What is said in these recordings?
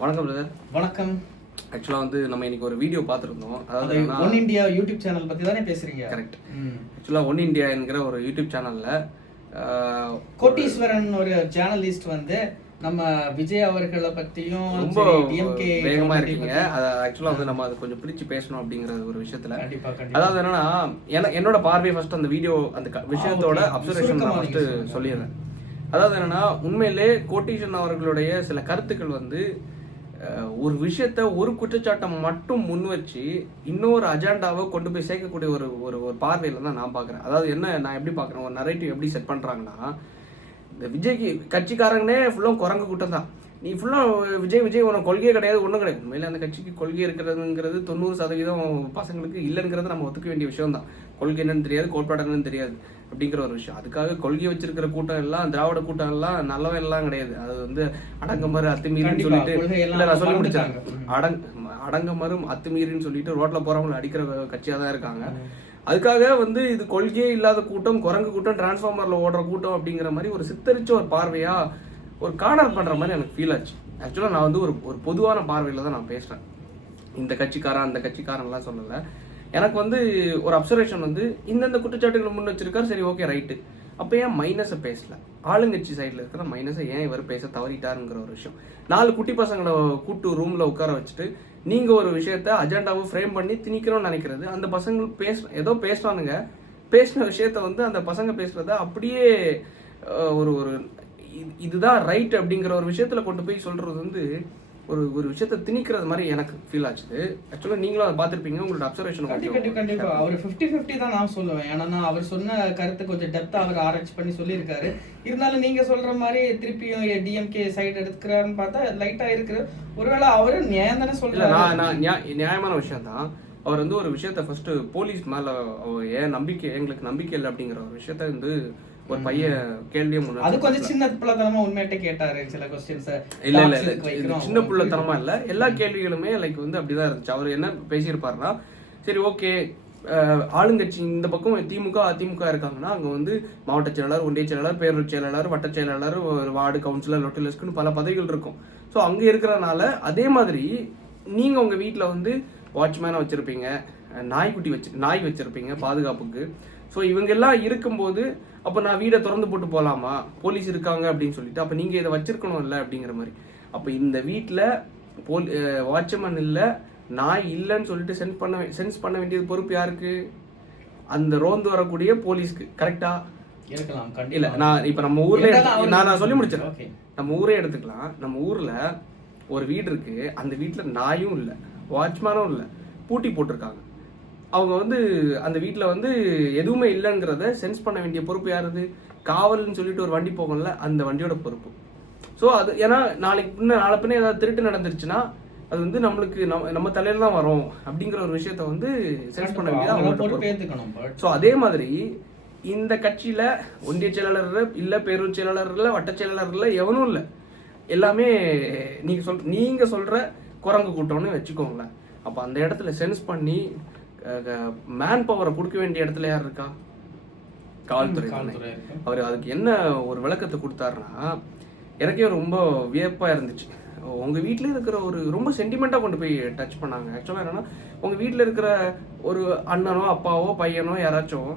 வணக்கம் பிரதர். வணக்கம். ஆக்சுவலாக வந்து நம்ம இன்னைக்கு ஒரு வீடியோ பார்த்துருந்தோம். அதாவது ஒன் இந்தியா யூடியூப் சேனல் பற்றி தானே பேசுறீங்க? கரெக்ட். ஆக்சுவலாக ஒன் இந்தியா என்கிற ஒரு யூடியூப் சேனலில் கோட்டீஸ்வரன் ஒரு ஜேர்னலிஸ்ட் வந்து நம்ம விஜய் அவர்களை பற்றியும் ரொம்ப வேகமாக இருக்கீங்க. அதை ஆக்சுவலாக வந்து நம்ம அதை கொஞ்சம் பிரித்து பேசணும் அப்படிங்கிற ஒரு விஷயத்துல. அதாவது என்னன்னா, என்னோட பார்வை ஃபர்ஸ்ட் அந்த வீடியோ அந்த விஷயத்தோட அப்சர்வேஷன் நான் ஃபர்ஸ்ட் சொல்லிடுறேன். அதாவது என்னன்னா, உண்மையிலே கோட்டீஸ்வரன் அவர்களுடைய சில கருத்துக்கள் வந்து ஒரு விஷயத்த ஒரு குற்றச்சாட்டை மட்டும் முன் வச்சு இன்னொரு அஜெண்டாவை கொண்டு போய் சேர்க்கக்கூடிய ஒரு ஒரு ஒரு பார்வையில தான் நான் பார்க்குறேன். அதாவது என்ன நான் எப்படி பார்க்குறேன், ஒரு நரேட்டிவ் எப்படி செட் பண்ணுறாங்கன்னா, இந்த விஜய்க்கு கட்சிக்காரங்களே ஃபுல்லாக குரங்கு கூட்டம் தான். நீ ஃபுல்லாக விஜய் உனக்கு கொள்கையே கிடையாது, ஒன்றும் கிடையாது. உண்மையிலே அந்த கட்சிக்கு கொள்கை இருக்கிறதுங்கிறது 90% பசங்களுக்கு இல்லைங்கிறது நம்ம ஒத்துக்க வேண்டிய விஷயம் தான். கொள்கை என்னன்னு தெரியாது, கோட்பாடு என்னன்னு தெரியாது அப்படிங்கிற ஒரு விஷயம். அதுக்காக கொள்கை வச்சிருக்கிற கூட்டம் எல்லாம் திராவிட கூட்டம் எல்லாம் நல்லவன் எல்லாம் கிடையாது. அது வந்து அடங்கமறு அத்துமீறின்னு சொல்லிட்டு இல்லை நான் சொல்லி முடிச்சேன். அடங்கமறும் அத்துமீறின்னு சொல்லிட்டு ரோட்ல போறவங்களை அடிக்கிற கட்சியாக தான் இருக்காங்க. அதுக்காக வந்து இது கொள்கையே இல்லாத கூட்டம், குரங்கு கூட்டம், டிரான்ஸ்ஃபார்மர்ல ஓடுற கூட்டம் அப்படிங்கிற மாதிரி ஒரு சித்தரிச்ச ஒரு பார்வையா ஒரு கார்னர் பண்ற மாதிரி எனக்கு ஃபீல் ஆச்சு. ஆக்சுவலா நான் வந்து ஒரு பொதுவான பார்வையில தான் நான் பேசுறேன். இந்த கட்சிக்காரன் அந்த கட்சிக்காரன்லாம் சொல்லலை. எனக்கு வந்து ஒரு அப்சர்வேஷன் வந்து இந்தந்த குற்றச்சாட்டுகளை முன் வச்சிருக்காரு, சரி ஓகே ரைட்டு. அப்போ ஏன் மைனஸை பேசல? ஆளுங்கட்சி சைடில் இருக்கிற மைனஸை ஏன் இவர் பேச தவறிட்டாருங்கிற ஒரு விஷயம். 4 குட்டி பசங்களை கூட்டு ரூமில் உட்கார வச்சுட்டு நீங்கள் ஒரு விஷயத்த அஜெண்டாவை ஃப்ரேம் பண்ணி திணிக்கணும்னு நினைக்கிறது, அந்த பசங்க ஏதோ பேசுறானுங்க, பேசின விஷயத்த வந்து அந்த பசங்க பேசுகிறத அப்படியே ஒரு ஒரு இதுதான் ரைட் அப்படிங்கிற ஒரு விஷயத்தில் கொண்டு போய் சொல்கிறது வந்து ஒரு விஷயத்த திணிக்கிறது மாதிரி எனக்கு ஃபீல் ஆச்சு. ஆக்சுவலாக நீங்களும் அதை பார்த்துருப்பீங்க, உங்களோட அப்சர்வேஷன். கண்டிப்பாக அவர் 50-50 தான் நான் சொல்லுவேன். ஏன்னா அவர் சொன்ன கருத்து கொஞ்சம் டெப்த்தாக அவர் ஆராய்ச்சி பண்ணி சொல்லியிருக்காரு. இருந்தாலும் நீங்கள் சொல்கிற மாதிரி திருப்பியும் டிஎம்கே சைடு எடுத்துக்கிறாருன்னு பார்த்தா லைட்டாக இருக்குது. ஒருவேளை அவரு நியாயம் தானே சொல்கிறாரு. நான் நியாயமான விஷயம் தான். அவர் வந்து ஒரு விஷயத்த ஃபர்ஸ்ட் போலீஸ் மேலே ஏன் எங்களுக்கு நம்பிக்கை இல்லை அப்படிங்கிற ஒரு விஷயத்த வந்து ஒரு பையன் கேள்வியே முன்னாடி அது கொஞ்சம் சின்ன பிள்ளைத்தனமா உண்மையிட்ட கேட்டாரு சில क्वेश्चंस. இல்ல சின்ன பிள்ளைத்தனமா இல்ல, எல்லா கேள்விகளுமே லைக் வந்து அப்படிதான் இருந்துச்சு. அவர் என்ன பேசியிருப்பாருன்னா, சரி ஓகே ஆளுங்கட்சி இந்த பக்கம் திமுக அதிமுக இருக்காங்கன்னா அங்க வந்து மாவட்ட செயலாளர், ஒன்றிய செயலாளர், பேரூர் செயலாளர், வட்ட செயலாளர், வார்டு கவுன்சிலர், லொட்டலிஸ்ட்னு பல பதவிகள் இருக்கும். ஸோ அங்க இருக்கிறனால அதே மாதிரி நீங்க உங்க வீட்டுல வந்து வாட்ச்மேனா வச்சிருப்பீங்க, நாய் வச்சிருப்பீங்க பாதுகாப்புக்கு. ஸோ இவங்க எல்லாம் இருக்கும்போது அப்போ நான் வீடை திறந்து போட்டு போகலாமா, போலீஸ் இருக்காங்க அப்படின்னு சொல்லிட்டு, அப்போ நீங்கள் இதை வச்சிருக்கணும் இல்லை அப்படிங்கிற மாதிரி. அப்போ இந்த வீட்டில் வாட்ச்மேன் இல்லை, நாய் இல்லைன்னு சொல்லிட்டு சென்ஸ் பண்ண வேண்டியது பொறுப்பு யாருக்கு? அந்த ரோந்து வரக்கூடிய போலீஸ்க்கு. கரெக்டா இருக்கலாம். இல்லை நான் இப்போ நம்ம ஊரில் நான் சொல்லி முடிச்சிடறேன். நம்ம ஊரே எடுத்துக்கலாம். நம்ம ஊரில் ஒரு வீடு இருக்கு, அந்த வீட்டில் நாயும் இல்லை, வாட்ச்மேனும் இல்லை, பூட்டி போட்டிருக்காங்க. அவங்க வந்து அந்த வீட்டில் வந்து எதுவுமே இல்லைங்கிறத சென்ஸ் பண்ண வேண்டிய பொறுப்பு யாருது? காவல்னு சொல்லிட்டு ஒரு வண்டி போகல, அந்த வண்டியோட பொறுப்பு. ஸோ அது ஏன்னா நாளை பின்ன ஏதாவது திருட்டு நடந்துருச்சுன்னா அது வந்து நம்மளுக்கு நம்ம தலையில தான் வரும் அப்படிங்கிற ஒரு விஷயத்த வந்து சென்ஸ் பண்ண வேண்டியது. ஸோ அதே மாதிரி இந்த கட்சியில ஒன்றிய செயலாளர் இல்லை, பேரூர் செயலாளர் இல்லை, வட்ட செயலாளர் இல்லை, எவனும் இல்லை. எல்லாமே நீங்க சொல்ற குரங்கு கூட்டம்னு வச்சுக்கோங்களேன். அப்போ அந்த இடத்துல சென்ஸ் பண்ணி மேன் பவரை கொடுக்க வேண்டிய இடத்துல யார் இருக்கா? காவல்துறை. அவர் அதுக்கு என்ன ஒரு விளக்கத்தை கொடுத்தாருன்னா, எனக்கே ரொம்ப வியப்பா இருந்துச்சு. உங்க வீட்டில் இருக்கிற ஒரு ரொம்ப சென்டிமெண்ட்டாக கொண்டு போய் டச் பண்ணாங்க. ஆக்சுவலாக என்னன்னா, உங்க வீட்டில் இருக்கிற ஒரு அண்ணனோ அப்பாவோ பையனோ யாராச்சும்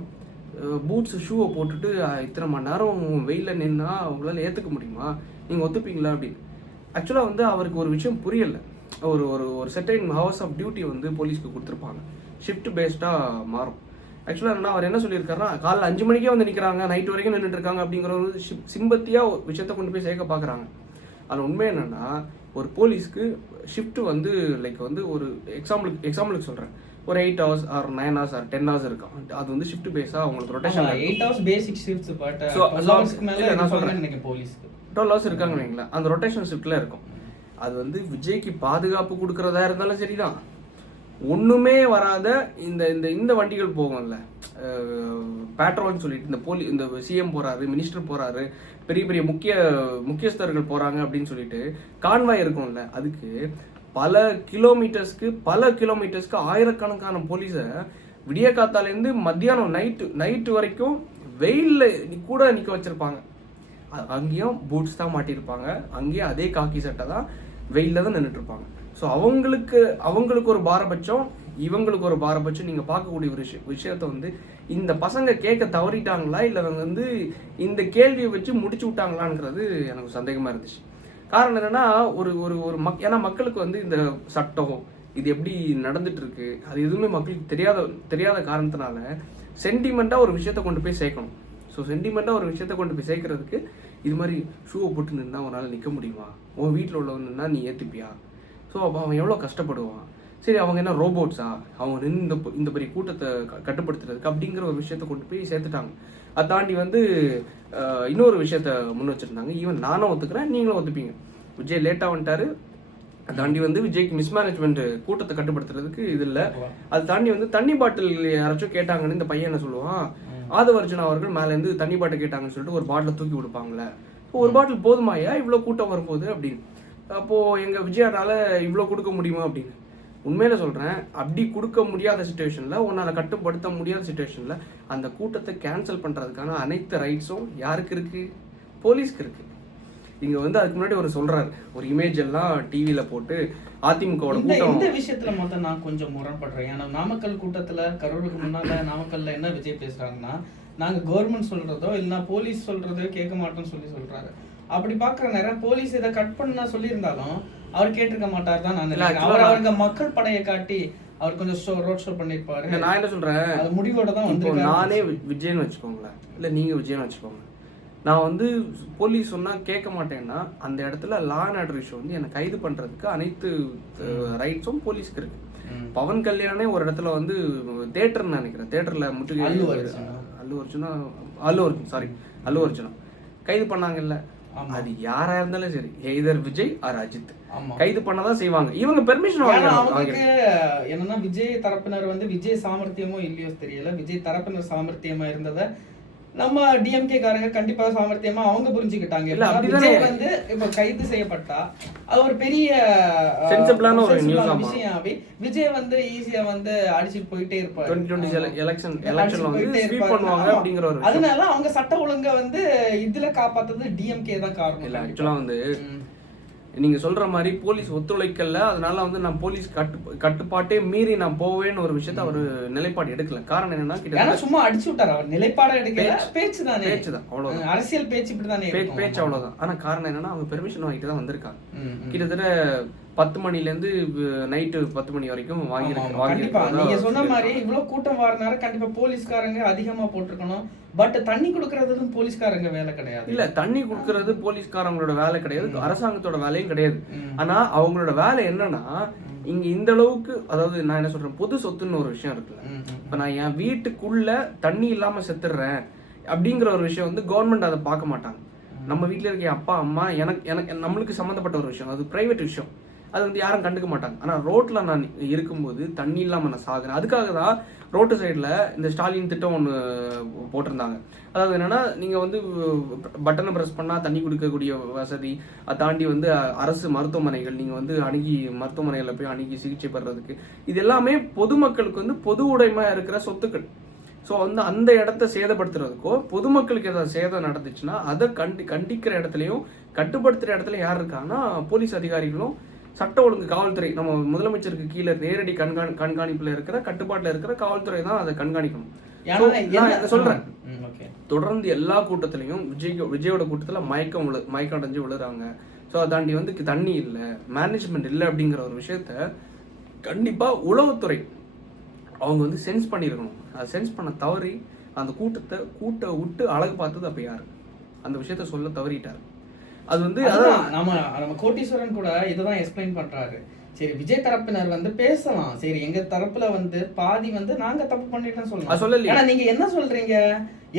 பூட்ஸ் ஷூவை போட்டுட்டு இத்தனை மணி நேரம் வெயிலில் நின்னா உங்களால் ஏற்றுக்க முடியுமா? நீங்கள் ஒத்துப்பீங்களா அப்படின்னு. ஆக்சுவலாக வந்து அவருக்கு ஒரு விஷயம் புரியலை. ஒரு ஒரு செர்டைன் ஹவர்ஸ் ஆஃப் டியூட்டி வந்து போலீஸ்க்கு கொடுத்துருப்பாங்க, ஷிஃப்ட் பேஸ்டாக மாறும். ஆக்சுவலாக என்னன்னா, அவர் என்ன சொல்லியிருக்காருன்னா, காலைல 5 மணிக்கே வந்து நிற்கிறாங்க, நைட் வரைக்கும் நின்றுட்டு இருக்காங்க அப்படிங்கிற ஒரு சிம்பத்தியாக ஒரு விஷயத்த கொண்டு போய் சேர்க்க பார்க்குறாங்க. அதில் உண்மை என்னன்னா, ஒரு போலீஸ்க்கு ஷிஃப்ட் வந்து லைக் வந்து ஒரு எக்ஸாம்பிளுக்கு சொல்கிறேன், ஒரு 8 hours or 9 hours or 10 hours இருக்கும். அது வந்து ஷிஃப்ட் பேஸாக அவங்களுக்கு rotation 8 hours basic shifts. But நான் சொல்கிறேன் போலீஸ்க்கு 12 hours இருக்காங்க வைங்களா, அந்த ரொட்டேஷன் ஷிஃப்ட்டில் இருக்கும். அது வந்து விஜய்க்கு பாதுகாப்பு கொடுக்குறதா இருந்தாலும் சரிதான், ஒன்றுமே வராத இந்த இந்த இந்த வண்டிகள் போகும்ல பேட்ரோல்னு சொல்லிட்டு, இந்த சிஎம் போகிறாரு, மினிஸ்டர் போகிறாரு, பெரிய பெரிய முக்கியஸ்தர்கள் போகிறாங்க அப்படின்னு சொல்லிட்டு கான்வாய் இருக்கும்ல, அதுக்கு பல கிலோமீட்டர்ஸ்க்கு ஆயிரக்கணக்கான போலீஸை விடிய காத்தாலேருந்து மத்தியானம் நைட்டு வரைக்கும் வெயிலில் கூட நிற்க வச்சுருப்பாங்க. அங்கேயும் பூட்ஸ் தான் மாட்டியிருப்பாங்க, அங்கேயும் அதே காக்கி சட்டை தான், வெயிலில் தான் நின்றுட்டு இருப்பாங்க. ஸோ அவங்களுக்கு ஒரு பாரபட்சம், இவங்களுக்கு ஒரு பாரபட்சம். நீங்கள் பார்க்கக்கூடிய ஒரு விஷயத்த வந்து இந்த பசங்க கேட்க தவறிட்டாங்களா இல்லை வந்து இந்த கேள்வியை வச்சு முடிச்சு விட்டாங்களான்றது எனக்கு சந்தேகமாக இருந்துச்சு. காரணம் என்னன்னா ஒரு ஒரு ஒரு ஏன்னா மக்களுக்கு வந்து இந்த சட்டம் இது எப்படி நடந்துட்டு இருக்கு அது எதுவுமே மக்களுக்கு தெரியாத காரணத்தினால சென்டிமெண்ட்டாக ஒரு விஷயத்த கொண்டு போய் சேர்க்கணும். ஸோ சென்டிமெண்ட்டாக ஒரு விஷயத்த கொண்டு போய் சேர்க்கறதுக்கு இது மாதிரி ஷூவை போட்டு நின்னா ஒரு நாள் நிற்க முடியுமா, உன் வீட்டில் உள்ளவன்னா நீ ஏற்றுப்பியா? ஸோ அப்போ அவன் எவ்வளோ கஷ்டப்படுவான். சரி அவங்க என்ன ரோபோட்ஸா, அவங்க நின்று இந்த பெரிய கூட்டத்தை கட்டுப்படுத்துறதுக்கு அப்படிங்கிற ஒரு விஷயத்த கொண்டு போய் சேர்த்துட்டாங்க. அதை தாண்டி வந்து இன்னொரு விஷயத்த முன் வச்சுருந்தாங்க. ஈவன் நானும் ஒத்துக்கிறேன், நீங்களும் ஒத்துப்பீங்க. விஜய் லேட்டாக வந்துட்டாரு. அதை தாண்டி வந்து விஜய்க்கு மிஸ்மேனேஜ்மெண்ட் கூட்டத்தை கட்டுப்படுத்துறதுக்கு இது இல்லை. அதை தாண்டி வந்து தண்ணி பாட்டில் யாராச்சும் கேட்டாங்கன்னு இந்த பையன் என்ன சொல்லுவான், ஆதவர்ஜுனா அவர்கள் மேலேருந்து தண்ணி பாட்டில் கேட்டாங்கன்னு சொல்லிட்டு ஒரு பாட்டிலை தூக்கி கொடுப்பாங்களே, ஒரு பாட்டில் போதுமாயா இவ்வளோ கூட்டம் வரும்போது அப்படின்னு. அப்போது எங்கள் விஜயானால இவ்வளோ கொடுக்க முடியுமா அப்படின்னு. உண்மையில சொல்கிறேன், அப்படி கொடுக்க முடியாத சுச்சுவேஷனில், உன்னால் கட்டுப்படுத்த முடியாத சுச்சுவேஷனில் அந்த கூட்டத்தை கேன்சல் பண்ணுறதுக்கான அனைத்து ரைட்ஸும் யாருக்கு இருக்குது? போலீஸ்க்கு இருக்குது. இங்கே வந்து அதுக்கு முன்னாடி ஒரு சொல்கிறாரு, ஒரு இமேஜ் எல்லாம் டிவியில் போட்டு அதிமுகவோட கூட்டம். இந்த விஷயத்தில் மொத்தம் நான் கொஞ்சம் முரண்படுறேன். ஏன்னா நாமக்கல் கூட்டத்தில் கரூருக்கு முன்னால் நாமக்கல்ல என்ன விஜய் பேசுகிறாங்கன்னா, நாங்கள் கவர்மெண்ட் சொல்கிறதோ இல்லைனா போலீஸ் சொல்கிறதோ கேட்க மாட்டோம்னு சொல்கிறாரு. அப்படி பார்க்குற நேரம் போலீஸ் இதை கட் பண்ணா சொல்லியிருந்தாலும் அவர் கேட்டிருக்க மாட்டார் தான் நான் நினைக்கிறேன். அவருக்கு மக்கள் படையை காட்டி அவர் கொஞ்சம் ரோட் ஷோ பண்ணியிருப்பாரு. நான் என்ன சொல்கிறேன், அது முடிவோட தான் வந்து நானே விஜய்னு வச்சுக்கோங்களேன், இல்லை நீங்கள் விஜய்னு வச்சுக்கோங்க. நான் வந்து போலீஸ் சொன்னால் கேட்க மாட்டேன்னா அந்த இடத்துல லா அண்ட் ஆர்டர் இஷ்யூ வந்து என்னை கைது பண்ணுறதுக்கு அனைத்து ரைட்ஸும் போலீஸ்க்கு இருக்கு. பவன் கல்யாணே ஒரு இடத்துல வந்து தேட்டர்னு நினைக்கிறேன், தேட்டரில் முற்றுகை அல்லு அர்ஜுனா கைது பண்ணாங்கல்ல. அது யாரா இருந்தாலும் சரி, எய்தர் விஜய் ஆர் அஜித் கைது பண்ணதான் செய்வாங்க. இவங்க பெர்மிஷன் அவங்களுக்கு என்னன்னா விஜய் தரப்பினர் வந்து விஜய் சாமர்த்தியமோ இல்லையோ தெரியல, விஜய் தரப்பினர் சாமர்த்தியமா இருந்ததை நம்ம டிஎம்கே காரங்க கண்டிப்பா சாமர்த்தியமா அவங்க புரிஞ்சுக்கிட்டாங்க. விஜய் வந்து இப்ப கைது செய்யப்பட்டா அது ஒரு பெரிய சென்சிபிளான ஒரு விஷயம். விஜய் வந்து ஈஸியா வந்து அடிச்சுட்டு போயிட்டே இருப்பாரு. அதனால அவங்க சட்ட ஒழுங்க வந்து இதுல காப்பாத்துறது டிஎம்கே தான் காரணம். இல்ல ஆக்சுவலா வந்து நீங்க சொல்ற மாதிரி போலீஸ் ஒத்துழைக்கல, அதனால வந்து நான் போலீஸ் கட்டுப்பாட்டே மீறி நான் போவேன்னு ஒரு விஷயத்த அவர் நிலைப்பாடு எடுக்கல. காரணம் என்னன்னா சும்மா அடிச்சு விட்டாரு. அவர் நிலைப்பாடு எடுக்கல, பேச்சு தான் அவ்வளவுதான். அரசியல் பேச்சு இப்படிதானே பேச்சு அவ்வளவுதான். ஆனா காரணம் என்னன்னா அவங்க பெர்மிஷன் வாங்கிட்டு தான் வந்திருக்காங்க. கிட்டத்தட்ட 10 மணிலேருந்து நைட்டு 10 மணி வரைக்கும் கண்டிப்பா நீங்க சொன்ன மாதிரி இவ்வளவு கூட்டம் வர நேரம் கண்டிப்பா போலீஸ்காரங்க அதிகமா போட்டிருக்கணும். பட் தண்ணி கொடுக்கறது போலீஸ்காரங்க வேலை கிடையாது. இல்ல, தண்ணி கொடுக்கறது போலீஸ்காரங்களோட வேலை கிடையாது, அரசாங்கத்தோட வேலையும் கிடையாது. ஆனா அவங்களோட வேலை என்னன்னா, இங்க இந்த அளவுக்கு, அதாவது நான் என்ன சொல்றேன், பொது சொத்துன்னு ஒரு விஷயம் இருக்குல்ல. இப்ப நான் என் வீட்டுக்குள்ள தண்ணி இல்லாம செத்துடுறேன் அப்படிங்கிற ஒரு விஷயம் வந்து கவர்மெண்ட் அதை பார்க்க மாட்டாங்க. நம்ம வீட்டுல இருக்க அப்பா அம்மா எனக்கு நம்மளுக்கு சம்மந்தப்பட்ட ஒரு விஷயம், அது பிரைவேட் விஷயம், அது வந்து யாரும் கண்டுக்க மாட்டாங்க. ஆனால் ரோட்டில் நான் இருக்கும்போது தண்ணி இல்லாமல் நான் சாகுறேன். அதுக்காக தான் ரோட்டு சைடில் இந்த ஸ்டாலின் திட்டம் ஒன்று போட்டிருந்தாங்க. அதாவது என்னென்னா, நீங்கள் வந்து பட்டனை ப்ரெஸ் பண்ணால் தண்ணி கொடுக்கக்கூடிய வசதி, அதை தாண்டி வந்து அரசு மருத்துவமனைகள் நீங்கள் வந்து அணுகி மருத்துவமனைகளில் போய் அணுகி சிகிச்சை பெறுறதுக்கு, இது எல்லாமே பொதுமக்களுக்கு வந்து பொது உடைமையாக இருக்கிற சொத்துக்கள். ஸோ வந்து அந்த இடத்த சேதப்படுத்துறதுக்கோ பொதுமக்களுக்கு ஏதாவது சேதம் நடந்துச்சுன்னா அதை கண்டிக்கிற இடத்துலையும் கட்டுப்படுத்துகிற இடத்துல யார் இருக்காங்கன்னா போலீஸ் அதிகாரிகளும் சட்ட ஒழுங்கு காவல்துறை. நம்ம முதலமைச்சருக்கு கீழே நேரடி கண்காணிப்புல இருக்கிற கட்டுப்பாட்டுல இருக்கிற காவல்துறை தான் அதை கண்காணிக்கணும். சொல்றேன், தொடர்ந்து எல்லா கூட்டத்திலையும் விஜயோட கூட்டத்துல மயக்கம் அடைஞ்சு விழுறாங்க. ஸோ அதை தாண்டி வந்து தண்ணி இல்லை, மேனேஜ்மெண்ட் இல்லை அப்படிங்கிற ஒரு விஷயத்த கண்டிப்பா உளவுத்துறை அவங்க வந்து சென்ஸ் பண்ணியிருக்கணும். அதை சென்ஸ் பண்ண தவறி அந்த கூட்ட விட்டு அழகு பார்த்தது அப்ப யாரு? அந்த விஷயத்த சொல்ல தவறிட்டாரு. அது வந்து நம்ம கோட்டீஸ்வரன் கூட இததான் எக்ஸ்பிளைன் பண்றாரு. சரி, விஜய் தரப்பினர் வந்து பேசலாம், சரி எங்க தரப்புல வந்து பாதி வந்து நாங்க தப்பு பண்ணிட்டோம்னு சொல்லலாம். ஆனா நீங்க என்ன சொல்றீங்க,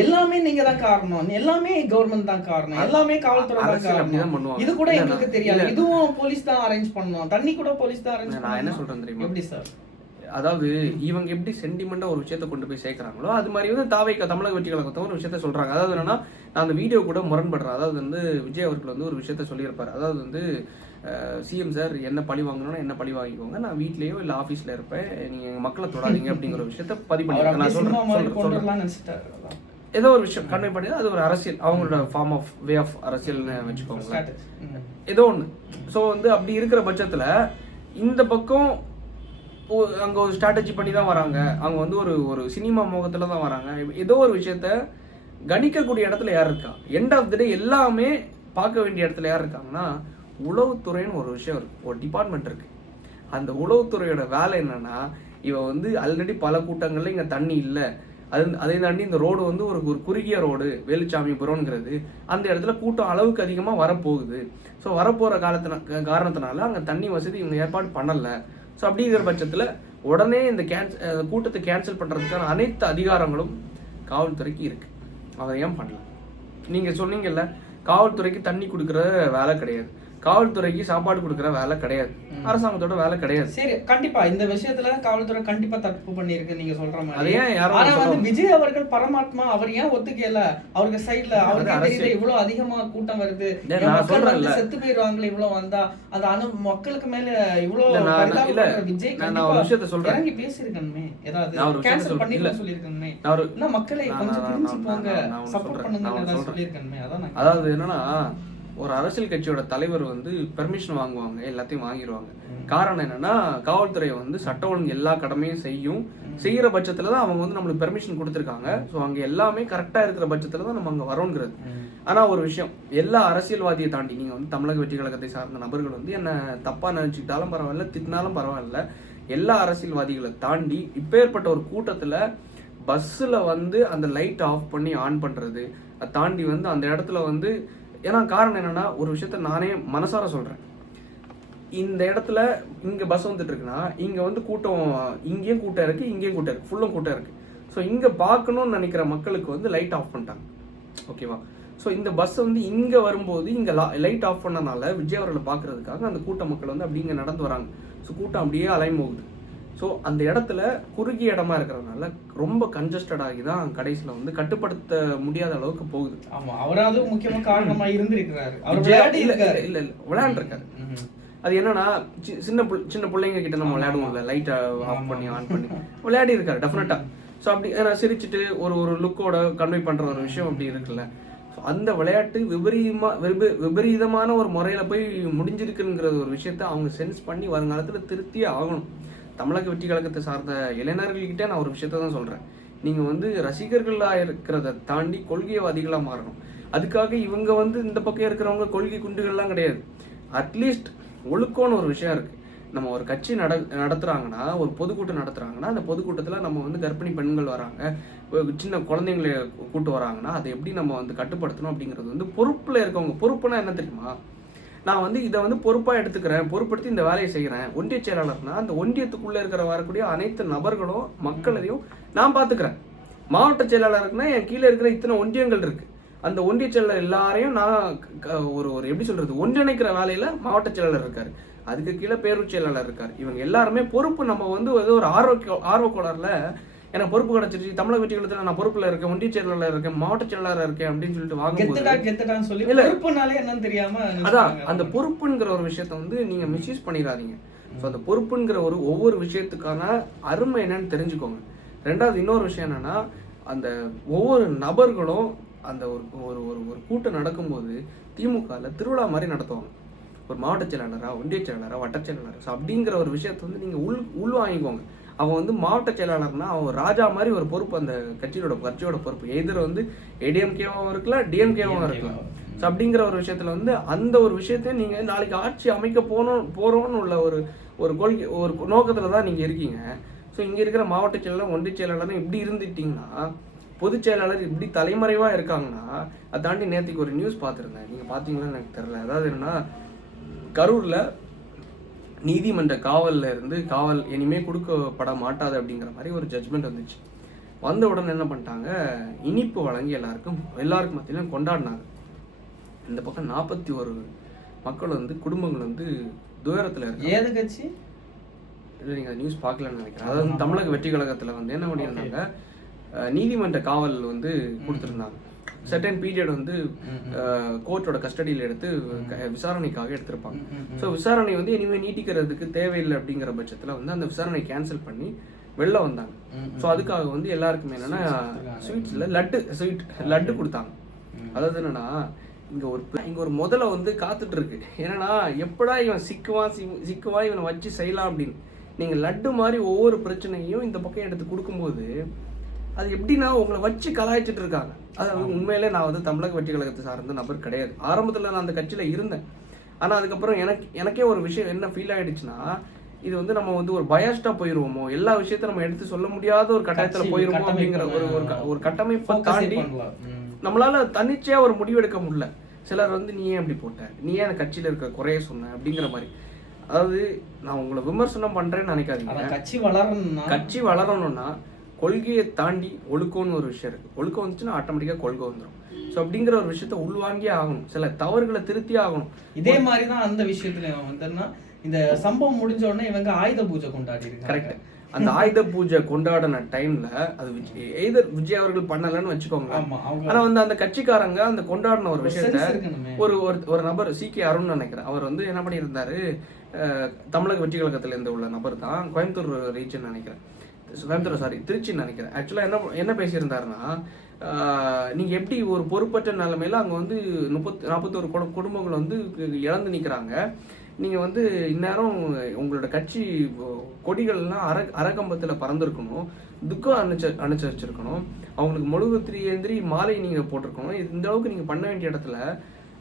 எல்லாமே நீங்க தான் காரணம், எல்லாமே கவர்மெண்ட் தான் காரணம், எல்லாமே காவல்துறை தான் காரணம், இது கூட எங்களுக்கு தெரியாது, இதுவும் போலீஸ் தான் அரேஞ்ச் பண்ணணும், தண்ணி கூட போலீஸ் தான் அரேஞ்ச் பண்ணணும். நான் என்ன சொல்றேன் தெரியுமா? எப்படி சார்? அதாவது இவங்க எப்படி சென்டிமெண்டா ஒரு விஷயத்த கொண்டு போய் சேர்க்கிறாங்களோ அது மாதிரி வந்து தமிழக வெற்றி கழகத்தை ஒரு விஷயத்த சொல்றாங்க. அதாவது என்னன்னா, நான் அந்த வீடியோ கூட முரண்படுறேன். அதாவது வந்து விஜய் அவர்கள் வந்து ஒரு விஷயத்த சொல்லியிருப்பாரு. அதாவது வந்து சிஎம் சார் என்ன பழி வாங்கணும்னா என்ன பழி வாங்கிக்கோங்க, நான் வீட்லயோ இல்லை ஆஃபீஸ்ல இருப்பேன், நீங்க மக்களை தொடாதீங்க அப்படிங்கிற விஷயத்த பதிவு பண்ணிருக்கேன். நான் சொல்றேன் ஏதோ ஒரு விஷயம் கன்வே பண்ணி அது ஒரு அரசியல், அவங்களோட ஃபார்ம் ஆஃப் வே ஆஃப் அரசியல்னு வச்சுக்கோங்களேன், ஏதோ ஒன்று. ஸோ வந்து அப்படி இருக்கிற பட்சத்தில் இந்த பக்கம் அங்கே ஒரு ஸ்ட்ராட்டஜி பண்ணி தான் வராங்க, அவங்க வந்து ஒரு சினிமா மோகத்தில் தான் வராங்க. ஏதோ ஒரு விஷயத்த கணிக்கக்கூடிய இடத்துல யார் இருக்கா? எண்ட் ஆஃப் த டே எல்லாமே பார்க்க வேண்டிய இடத்துல யார் இருக்காங்கன்னா உளவுத்துறைன்னு ஒரு விஷயம் இருக்குது, ஒரு டிபார்ட்மெண்ட் இருக்குது. அந்த உளவுத்துறையோட வேலை என்னன்னா, இவன் வந்து ஆல்ரெடி பல கூட்டங்களில் இங்கே தண்ணி இல்லை, அதை தாண்டி இந்த ரோடு வந்து ஒரு குறுகிய ரோடு வேலுச்சாமிபுரம்ங்கிறது, அந்த இடத்துல கூட்டம் அளவுக்கு அதிகமாக வரப்போகுது. ஸோ வரப்போகிற காரணத்தினால அங்கே தண்ணி வசதி இவங்க ஏற்பாடு பண்ணலை. ஸோ அப்படிங்கிற பட்சத்தில் உடனே இந்த கூட்டத்தை கேன்சல் பண்ணுறதுக்கான அனைத்து அதிகாரங்களும் காவல்துறைக்கு இருக்குது. அதை ஏன் பண்ணல? நீங்கள் சொன்னீங்கல்ல, காவல்துறைக்கு தண்ணி கொடுக்குற வேலை கிடையாது, காவல்துறைக்கு சாப்பாடு கொடுக்குற வேலை கிடையாது, அரசாங்கத்தோட வேலை கிடையாது. சரி, கண்டிப்பா இந்த விஷயத்துல காவல்துறை கண்டிப்பா தப்பு பண்ணிருக்கு நீங்க சொல்ற மாதிரி. ஆனா வந்து விஜய் அவர்கள் பரமாத்மா அவர் ஏன் ஒத்துக்கல? அவருக்கு சைட்ல அவருக்கு தெரியல இவ்வளவு அதிகமா கூட்டம் வருது, செத்து போயிருவாங்களே இவ்வளவு வந்தா, அந்த மக்களுக்கு மேல இவ்வளவு விஜய் இறங்கி பேசிருக்கணுமே, ஏதாவது கேன்சல் பண்ணிடலாம் சொல்லிருக்கணுமே, மக்களை கொஞ்சம் புரிஞ்சு போங்க சப்போர்ட் பண்ணுங்க சொல்லிருக்கணுமே. அதாவது என்னன்னா, ஒரு அரசியல் கட்சியோட தலைவர் வந்து பெர்மிஷன் வாங்குவாங்க, எல்லாத்தையும் வாங்கிடுவாங்க. காரணம் என்னன்னா, காவல்துறை வந்து சட்ட ஒழுங்கு எல்லா கடமையும் செய்யற பட்சத்துல தான் அவங்க வந்து நம்மளுக்கு பெர்மிஷன் கொடுத்துருக்காங்க. ஸோ அங்க எல்லாமே கரெக்டா இருக்கிற பட்சத்துல தான் நம்ம அங்க வரோங்கிறது. ஆனா ஒரு விஷயம், எல்லா அரசியல்வாதியை தாண்டி நீங்க வந்து தமிழக வெற்றி கழகத்தை சார்ந்த நபர்கள் வந்து என்ன தப்பா நினைச்சுக்கிட்டாலும் பரவாயில்ல, திட்டினாலும் பரவாயில்ல, எல்லா அரசியல்வாதிகளை தாண்டி இப்ப ஏற்பட்ட ஒரு கூட்டத்துல பஸ்ஸில் வந்து அந்த லைட் ஆஃப் பண்ணி ஆன் பண்றது, அதை தாண்டி வந்து அந்த இடத்துல வந்து, ஏன்னா காரணம் என்னன்னா, ஒரு விஷயத்த நானே மனசார சொல்றேன், இந்த இடத்துல இங்க பஸ் வந்துட்டு இருக்குன்னா இங்க வந்து கூட்டம், இங்கேயும் கூட்டம் இருக்கு, இங்கேயும் கூட்டம் இருக்கு, ஃபுல்லும் கூட்டம் இருக்கு. ஸோ இங்க பார்க்கணும்னு நினைக்கிற மக்களுக்கு வந்து லைட் ஆஃப் பண்ணிட்டாங்க, ஓகேவா? ஸோ இந்த பஸ் வந்து இங்க வரும்போது இங்க லைட் ஆஃப் பண்ணனால விஜய் அவர்களை பார்க்கறதுக்காக அந்த கூட்ட மக்கள் வந்து அப்படி இங்க நடந்து வராங்க. ஸோ கூட்டம் அப்படியே அலையும் போகுது. ஸோ அந்த இடத்துல குறுகிய இடமா இருக்கிறதுனால ரொம்ப கன்ஜஸ்டட் ஆகி தான் கடைசியில் வந்து கட்டுப்படுத்த முடியாத அளவுக்கு போகுது. ஆமா, அவராவது முக்கியமாக காரணமா இருந்திருக்கிறாரு. இல்ல விளையாண்டுருக்காரு. அது என்னன்னா, சின்ன பிள்ளைங்க கிட்ட நம்ம விளையாடுவோம்ல, லைட்டை ஆஃப் பண்ணி ஆன் பண்ணி விளையாடி இருக்காரு டெஃபினட்டா. ஸோ அப்படி சிரிச்சுட்டு ஒரு லுக்கோட கன்வே பண்ற ஒரு விஷயம் அப்படி இருக்குல்ல. அந்த விளையாட்டு விபரீதமான ஒரு முறையில போய் முடிஞ்சிருக்குங்கிற ஒரு விஷயத்த அவங்க சென்ஸ் பண்ணி வருங்காலத்துல திருத்தியே ஆகணும். தமிழக வெற்றி கழகத்தை சார்ந்த இளைஞர்கள்கிட்ட நான் ஒரு விஷயத்த தான் சொல்றேன், நீங்க வந்து ரசிகர்களா இருக்கிறத தாண்டி கொள்கைவாதிகளா மாறணும். அதுக்காக இவங்க வந்து இந்த பக்கம் இருக்கிறவங்க கொள்கை குண்டுகள்லாம் கிடையாது. அட்லீஸ்ட் ஒழுக்கம்னு ஒரு விஷயம் இருக்கு. நம்ம ஒரு கட்சி நடத்துறாங்கன்னா, ஒரு பொதுக்கூட்டம் நடத்துறாங்கன்னா, அந்த பொதுக்கூட்டத்துல நம்ம வந்து கர்ப்பிணி பெண்கள் வராங்க, சின்ன குழந்தைங்களை கூட்டு வராங்கன்னா அதை எப்படி நம்ம வந்து கட்டுப்படுத்தணும் அப்படிங்கிறது வந்து பொறுப்புல இருக்கவங்க. பொறுப்புனா என்ன தெரியுமா? நான் வந்து இதை வந்து பொறுப்பாக எடுத்துக்கிறேன், பொறுப்படுத்தி இந்த வேலையை செய்கிறேன். ஒன்றிய செயலாளர்னா அந்த ஒன்றியத்துக்குள்ளே இருக்கிற வரக்கூடிய அனைத்து நபர்களும் மக்களையும் நான் பார்த்துக்கிறேன். மாவட்ட செயலாளருக்குன்னா என் கீழே இருக்கிற இத்தனை ஒன்றியங்கள் இருக்குது, அந்த ஒன்றிய செயலாளர் எல்லாரையும் நான் ஒரு எப்படி சொல்கிறது, ஒன்றிணைக்கிற வேலையில் மாவட்ட செயலாளர் இருக்கார், அதுக்கு கீழே பேரூர் செயலாளர் இருக்கார். இவங்க எல்லாருமே பொறுப்பு. நம்ம வந்து ஏதோ ஒரு ஆர்வக்கோளரில் எனக்கு பொறுப்பு கிடைச்சிருச்சு, தமிழக வெற்றி கழகத்துல நான் பொறுப்புல இருக்கேன், ஒன்றிய செயலாளர் இருக்கேன், மாவட்ட செயலாளர் இருக்கேன் அப்படின்னு சொல்லிட்டு என்னன்னு தெரியாம அதான் அந்த பொறுப்புங்கிற ஒரு விஷயத்த வந்து நீங்க மிஸ்யூஸ் பண்ணிடாதீங்க. ஸோ அந்த பொறுப்புங்கிற ஒவ்வொரு விஷயத்துக்கான அருமை என்னன்னு தெரிஞ்சுக்கோங்க. ரெண்டாவது இன்னொரு விஷயம் என்னன்னா, அந்த ஒவ்வொரு நபர்களும் அந்த ஒரு ஒரு கூட்டம் நடக்கும்போது திமுகல திருவிழா மாதிரி நடத்துவாங்க. ஒரு மாவட்ட செயலாளரா, ஒன்றிய செயலாளரா, வட்ட செயலாளரா, ஸோ அப்படிங்கிற ஒரு விஷயத்த வந்து நீங்க உள் வாங்கிக்கோங்க. அவன் வந்து மாவட்ட செயலாளர்னா அவன் ராஜா மாதிரி ஒரு பொறுப்பு, அந்த கட்சியோட பொறுப்பு. எதிர வந்து ஏடிஎம்கேவும் இருக்கலாம், டிஎம்கேவும் இருக்கலாம். ஸோ அப்படிங்கிற ஒரு விஷயத்துல வந்து அந்த ஒரு விஷயத்தையும் நீங்க நாளைக்கு ஆட்சி அமைக்க போறோம்னு உள்ள ஒரு கொள்கை, ஒரு நோக்கத்துல தான் நீங்க இருக்கீங்க. ஸோ இங்க இருக்கிற மாவட்ட செயலாளர், ஒன்றிய செயலாளர் இப்படி இருந்துட்டீங்கன்னா, பொதுச் செயலாளர் இப்படி தலைமறைவா இருக்காங்கன்னா, அதை தாண்டி நேற்றுக்கு ஒரு நியூஸ் பார்த்துருந்தேன், நீங்க பாத்தீங்களான்னு எனக்கு தெரியல. அதாவது என்னன்னா, கரூர்ல நீதிமன்ற காவல்ல இருந்து காவல் இனிமே கொடுக்கப்பட மாட்டாது அப்படிங்கிற மாதிரி ஒரு ஜட்ஜ்மெண்ட் வந்துச்சு. வந்த உடனே என்ன பண்ணிட்டாங்க, இனிப்பு வழங்கி எல்லாருக்கும் மத்தியிலும் கொண்டாடினாங்க. இந்த பக்கம் 41 மக்கள் வந்து குடும்பங்கள் வந்து துயரத்துல இருக்கு. ஏது கட்சி இல்லை, நீங்க நியூஸ் பார்க்கலன்னு நினைக்கிறேன். அதாவது தமிழக வெற்றி கழகத்துல வந்து என்ன பண்ணியிருந்தாங்க, நீதிமன்ற காவல் வந்து கொடுத்துருந்தாங்க. சர்டன் பீரியட் வந்து கோர்ட்டோட கஸ்டடியில் எடுத்து விசாரணைக்காக எடுத்திருப்பாங்க. ஸோ விசாரணை வந்து இனிமேல் நீட்டிக்கிறதுக்கு தேவையில்லை அப்படிங்கிற பட்சத்தில் வந்து அந்த விசாரணை கேன்சல் பண்ணி வெளில வந்தாங்க. ஸோ அதுக்காக வந்து எல்லாருக்குமே என்னன்னா ஸ்வீட்ஸ்ல லட்டு கொடுத்தாங்க. அதாவது என்னன்னா இங்க ஒரு முதல்ல வந்து காத்துட்டு இருக்கு. என்னன்னா எப்படா இவன் சிக்குவா இவனை வச்சு செய்யலாம் அப்படின்னு. நீங்க லட்டு மாதிரி ஒவ்வொரு பிரச்சனையும் இந்த பக்கம் எடுத்து கொடுக்கும்போது அது எப்படின்னா உங்களை வச்சு கலாய்ச்சிட்டு இருக்காங்க. அதாவது உண்மையிலே நான் வந்து தமிழக வெற்றி கழகத்தை சார்ந்த நபர் கிடையாது. ஆரம்பத்தில் நான் அந்த கட்சியில இருந்தேன். ஆனால் அதுக்கப்புறம் எனக்கே ஒரு விஷயம் என்ன ஃபீல் ஆயிடுச்சுன்னா, இது வந்து நம்ம வந்து ஒரு பயாஸ்டா போயிருவோமோ, எல்லா விஷயத்தையும் நம்ம எடுத்து சொல்ல முடியாத ஒரு கட்டாயத்துல போயிருவோம் அப்படிங்கிற ஒரு கட்டமைப்பை தாண்டி நம்மளால தன்னிச்சையா ஒரு முடிவெடுக்க முடியல. சிலர் வந்து நீ ஏன் அப்படி போட்ட, நீ ஏன் கட்சியில இருக்க குறைய சொன்ன அப்படிங்கிற மாதிரி. அதாவது நான் உங்களை விமர்சனம் பண்றேன்னு நினைக்காதீங்க. கட்சி வளரணும்னா கொள்கையை தாண்டி ஒழுக்கம்னு ஒரு விஷயம் இருக்கு. ஒழுக்கம் வந்துச்சுன்னா ஆட்டோமேட்டிக்கா கொள்கை வந்துடும். ஸோ அப்படிங்கிற ஒரு விஷயத்த உள்வாங்கியே ஆகணும். சில தவறுகளை திருத்தியே ஆகணும். இதே மாதிரி தான் அந்த விஷயத்துல வந்தோம்னா இந்த சம்பவம் முடிஞ்ச உடனே இவங்க ஆயுத பூஜை கொண்டாடி இருக்காங்க. கரெக்ட். அந்த ஆயுத பூஜை கொண்டாடின டைம்ல அது விஜய் அவர்கள் பண்ணலன்னு வச்சுக்கோங்க. ஆனா வந்து அந்த கட்சிக்காரங்க அந்த கொண்டாடின ஒரு விஷயத்த ஒரு நபர் CK அருண் நினைக்கிறேன், அவர் வந்து என்ன பண்ணியிருந்தாரு, தமிழக வெற்றி கழகத்துல இருந்து உள்ள நபர் தான், கோயம்புத்தூர் ரீஜன் நினைக்கிறேன், திருச்சின்னு நினைக்கிறேன். ஆக்சுவலா என்ன பேசியிருந்தாருன்னா, நீங்க எப்படி ஒரு பொறுப்பற்ற நிலைமையில அங்க வந்து 41 குடும்பங்கள் வந்து இழந்து நிக்கிறாங்க. நீங்க வந்து இந்நேரம் உங்களோட கட்சி கொடிகள்லாம் அரகம்பத்துல பறந்துருக்கணும், துக்கம் அனுசரிச்சிருக்கணும், அவங்களுக்கு மெழுகுத்திரி ஏந்திரி மாலை நீங்க போட்டிருக்கணும். இந்த அளவுக்கு நீங்க பண்ண வேண்டிய இடத்துல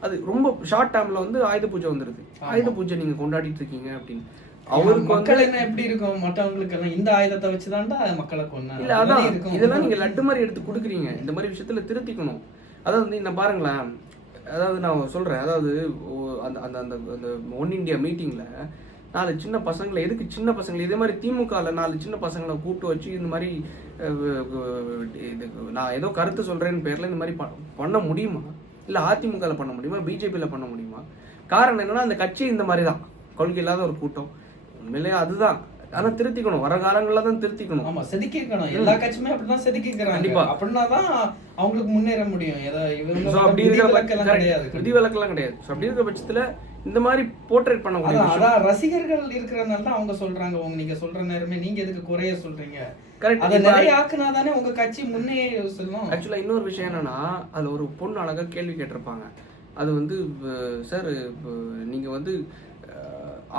அது ரொம்ப ஷார்ட் டைம்ல வந்து ஆயுத பூஜை வந்துருது. ஆயுத பூஜை நீங்க கொண்டாடிட்டு இருக்கீங்க அப்படின்னு. அவருக்கு மக்கள் என்ன எப்படி இருக்கும், மற்றவங்களுக்கு எல்லாம் இந்த ஆயுதத்தை வச்சுதான்டா மக்களை கொண்டாங்க. இல்ல அதான் இதெல்லாம் நீங்க லட்டு மாதிரி எடுத்து கொடுக்குறீங்க. இந்த மாதிரி விஷயத்துல திருத்திக்கணும். அதாவது வந்து இந்த பாருங்களேன், அதாவது நான் சொல்றேன், அதாவது அந்த அந்த அந்த அந்த ஒன் இண்டியா மீட்டிங்ல 4 சின்ன பசங்களை, எதுக்கு சின்ன பசங்களை, இதே மாதிரி திமுகவில் 4 சின்ன பசங்களை கூப்பிட்டு வச்சு இந்த மாதிரி நான் ஏதோ கருத்து சொல்றேன்னு பேர்ல இந்த மாதிரி பண்ண முடியுமா? இல்லை அதிமுகவில் பண்ண முடியுமா? பிஜேபியில் பண்ண முடியுமா? காரணம் என்னன்னா அந்த கட்சி இந்த மாதிரி தான், கொள்கை இல்லாத ஒரு கூட்டம். உண்மையிலேயே அதுதான். ஆனா திருத்திக்கணும், வர காலங்கள்ல தான் திருத்திக்கணும். ஆமா, செதுக்கிக்கணும். எல்லா கட்சியுமே அப்படிதான் செதுக்கிக்கிறாங்க. கண்டிப்பா. அப்படின்னா தான் அவங்களுக்கு முன்னேற முடியும். ஏதோ விதிவிலக்கெல்லாம் கிடையாது. அப்படி இருக்கிற பட்சத்துல இந்த மாதிரி போர்ட்ரேட் பண்ண முடியும். அதான் ரசிகர்கள் இருக்கிறதுனால தான் அவங்க சொல்றாங்க. நீங்க சொல்ற நேரமே நீங்க எதுக்கு குறைய சொல்றீங்க? அதை நிறைய ஆக்குனா தானே உங்க கட்சி முன்னே சொல்லும். ஆக்சுவலா இன்னொரு விஷயம் என்னன்னா, அதுல ஒரு பொண்ணு அழகா கேள்வி கேட்டிருப்பாங்க. அது வந்து, சார் நீங்க வந்து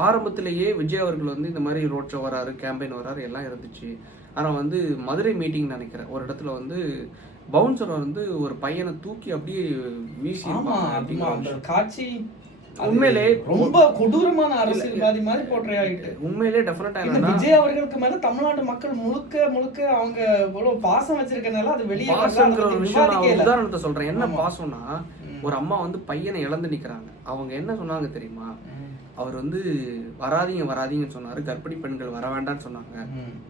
ஆரம்பத்திலேயே விஜய் அவர்கள் வந்து இந்த மாதிரி ரோட் ஷோ வராரு, கேம்பெயின் வராரு, எல்லாம் இருந்துச்சு. ஆனால் வந்து மதுரை மீட்டிங் நினைக்கிறேன், ஒரு இடத்துல வந்து பவுன்சர் வந்து ஒரு பையனை தூக்கி அப்படியே வீசி காட்சி உண்மையிலே ரொம்ப கொடூரமான அரசியல்வாதி மாதிரி போர்ட்ரே ஆயிட்டு. உண்மையிலே டெஃபினட்டா என்னன்னா, விஜய் அவர்களுக்கு மேல தமிழ்நாட்டு மக்கள் முழுக்க அவங்க இவ்வளவு பாசம் வச்சிருக்கனால அது வெளியே பாசம்ங்கிற ஒரு விஷயம். நான் உதாரணத்தை சொல்றேன். என்ன பாசம்னா, ஒரு அம்மா வந்து பையனை இழந்து நிக்கிறாங்க. அவங்க என்ன சொன்னாங்க தெரியுமா? அவர் வந்து வராதீங்கன்னு சொன்னாரு, கர்ப்பிணி பெண்கள் வர வேண்டாம்னு சொன்னாங்க,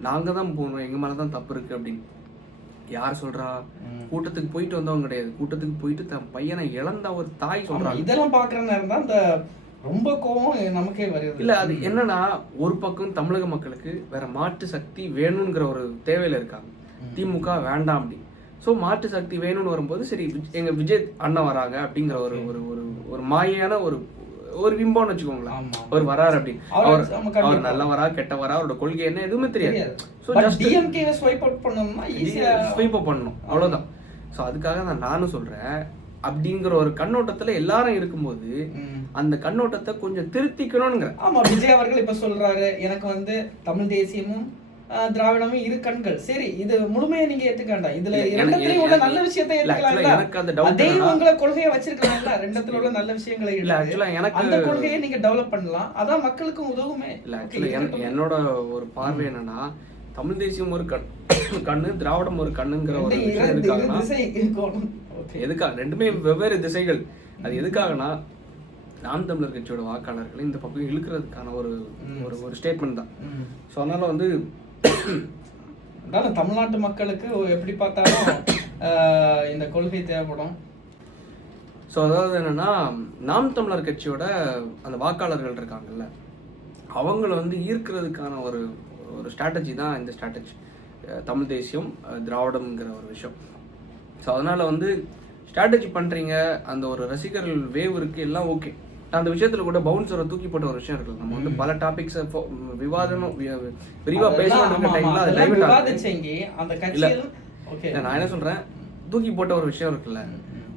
நாங்க தான் போகணும், எங்க மேலதான் தப்பு இருக்கு அப்படின்னு. யார் சொல்றா? கூட்டத்துக்கு போயிட்டு வந்தவங்க கிடையாது, கூட்டத்துக்கு போயிட்டு தன் பையனை இழந்த ஒரு தாய் சொல்றாங்க. இதெல்லாம் பாக்குற நேரம் தான் அந்த ரொம்ப கோவம் நமக்கே வருது. இல்ல அது என்னன்னா, ஒரு பக்கம் தமிழக மக்களுக்கு வேற மாற்று சக்தி வேணும்ங்கிற ஒரு தேவையில இருக்காங்க. திமுக வேண்டாம் அப்படி. ஸோ மாற்று சக்தி வேணும்னு வரும்போது, சரி எங்க விஜய் அண்ணன் வராங்க அப்படிங்கிற ஒரு ஒரு மாயான ஒரு விம்போன்னு வச்சுக்கோங்களேன். அவர் வராரு அப்படின்னு. அவர் நல்லவரா கெட்டவரா, அவரோட கொள்கை என்ன எதுவுமே தெரியாது. ஸ்வைப் அப் பண்ணணும், அவ்வளவுதான். ஸோ அதுக்காக நானும் சொல்றேன், அப்படிங்கிற ஒரு கண்ணோட்டத்துல எல்லாரும் இருக்கும்போது அந்த கண்ணோட்டத்தை கொஞ்சம் திருத்திக்கணும்ங்கிற. ஆமா, விஜய் அவர்கள் இப்ப சொல்றாரு, எனக்கு வந்து தமிழ் தேசியமும் திராவிடமும் இரு கண்கள். சரி, இது முழுமையா நீங்க ஏத்துக்காண்டா. இதுல ரெண்டத்திலயும் உள்ள நல்ல விஷயத்தை ஏத்துக்கலாம். அதே உங்களை கொள்கையை வச்சிருக்கலாம்ல, ரெண்டத்துல உள்ள நல்ல விஷயங்களை அந்த கொள்கையை நீங்க டெவலப் பண்ணலாம். அதான் மக்களுக்கும் உதவுமே. என்னோட ஒரு பார்வை என்னன்னா, தமிழ் தேசியம் ஒரு கண்ணு, திராவிடம் ஒரு கண்ணுங்கிற ஒரு விஷயம் எதுக்காக ரெண்டுமே வெவ்வேறு திசைகள். அது எதுக்காகனா, நாம் தமிழர் கட்சியோட வாக்காளர்களை இந்த பக்கம் இழுக்கிறதுக்கான ஒரு ஸ்டேட்மெண்ட் தான். ஸோ அதனால வந்து தமிழ்நாட்டு மக்களுக்கு எப்படி பார்த்தாலும் இந்த கொள்கை தேவைப்படும். ஸோ அதாவது என்னன்னா, நாம் தமிழர் கட்சியோட அந்த வாக்காளர்கள் இருக்காங்கல்ல, அவங்கள வந்து ஈர்க்கிறதுக்கான ஒரு ஸ்ட்ராட்டஜி தான் இந்த ஸ்ட்ராட்டஜி, தமிழ் தேசியம் திராவிடம்ங்கிற ஒரு விஷயம். ஸோ அதனால வந்து ஸ்ட்ராட்டஜி பண்றீங்க, அந்த ஒரு ரசிகர்கள் வேவ் இருக்கு, எல்லாம் ஓகே. அந்த விஷயத்துல கூட பவுன்சரை தூக்கி போட்ட ஒரு விஷயம் இருக்கு. நம்ம வந்து பல டாபிக்ஸ் விவாதம் விரிவா பேசணும் டைம்ல அது டைவர்ட் ஆகுது. நான் என்ன சொல்றேன், தூக்கி போட்ட ஒரு விஷயம் இருக்குல்ல,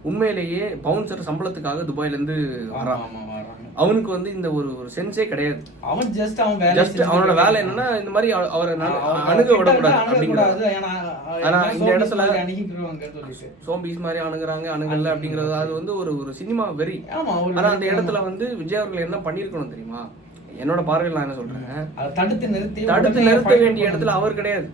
உண்மையிலேயே பவுன்சர் சம்பளத்துக்காக துபாயில இருந்து வரான். அவனுக்கு வந்து இந்த ஒரு சென்ஸே கிடையாது. அவன் ஜஸ்ட் அவனோட வேலை என்னன்னா இந்த மாதிரி அவரை அணுக விடக்கூடாது அப்படிங்கிறது. ஆனா இந்த இடத்துல சோம்பிஸ் மாதிரி அணுகல அப்படிங்கறது அது வந்து ஒரு சினிமா வெறி. ஆனா அந்த இடத்துல வந்து விஜய் அவர்கள் என்ன பண்ணிருக்கணும் தெரியுமா? என்னோட பார்வையில் நான் என்ன சொல்றேன், தடுத்து நிறுத்த வேண்டிய இடத்துல அவர் கிடையாது,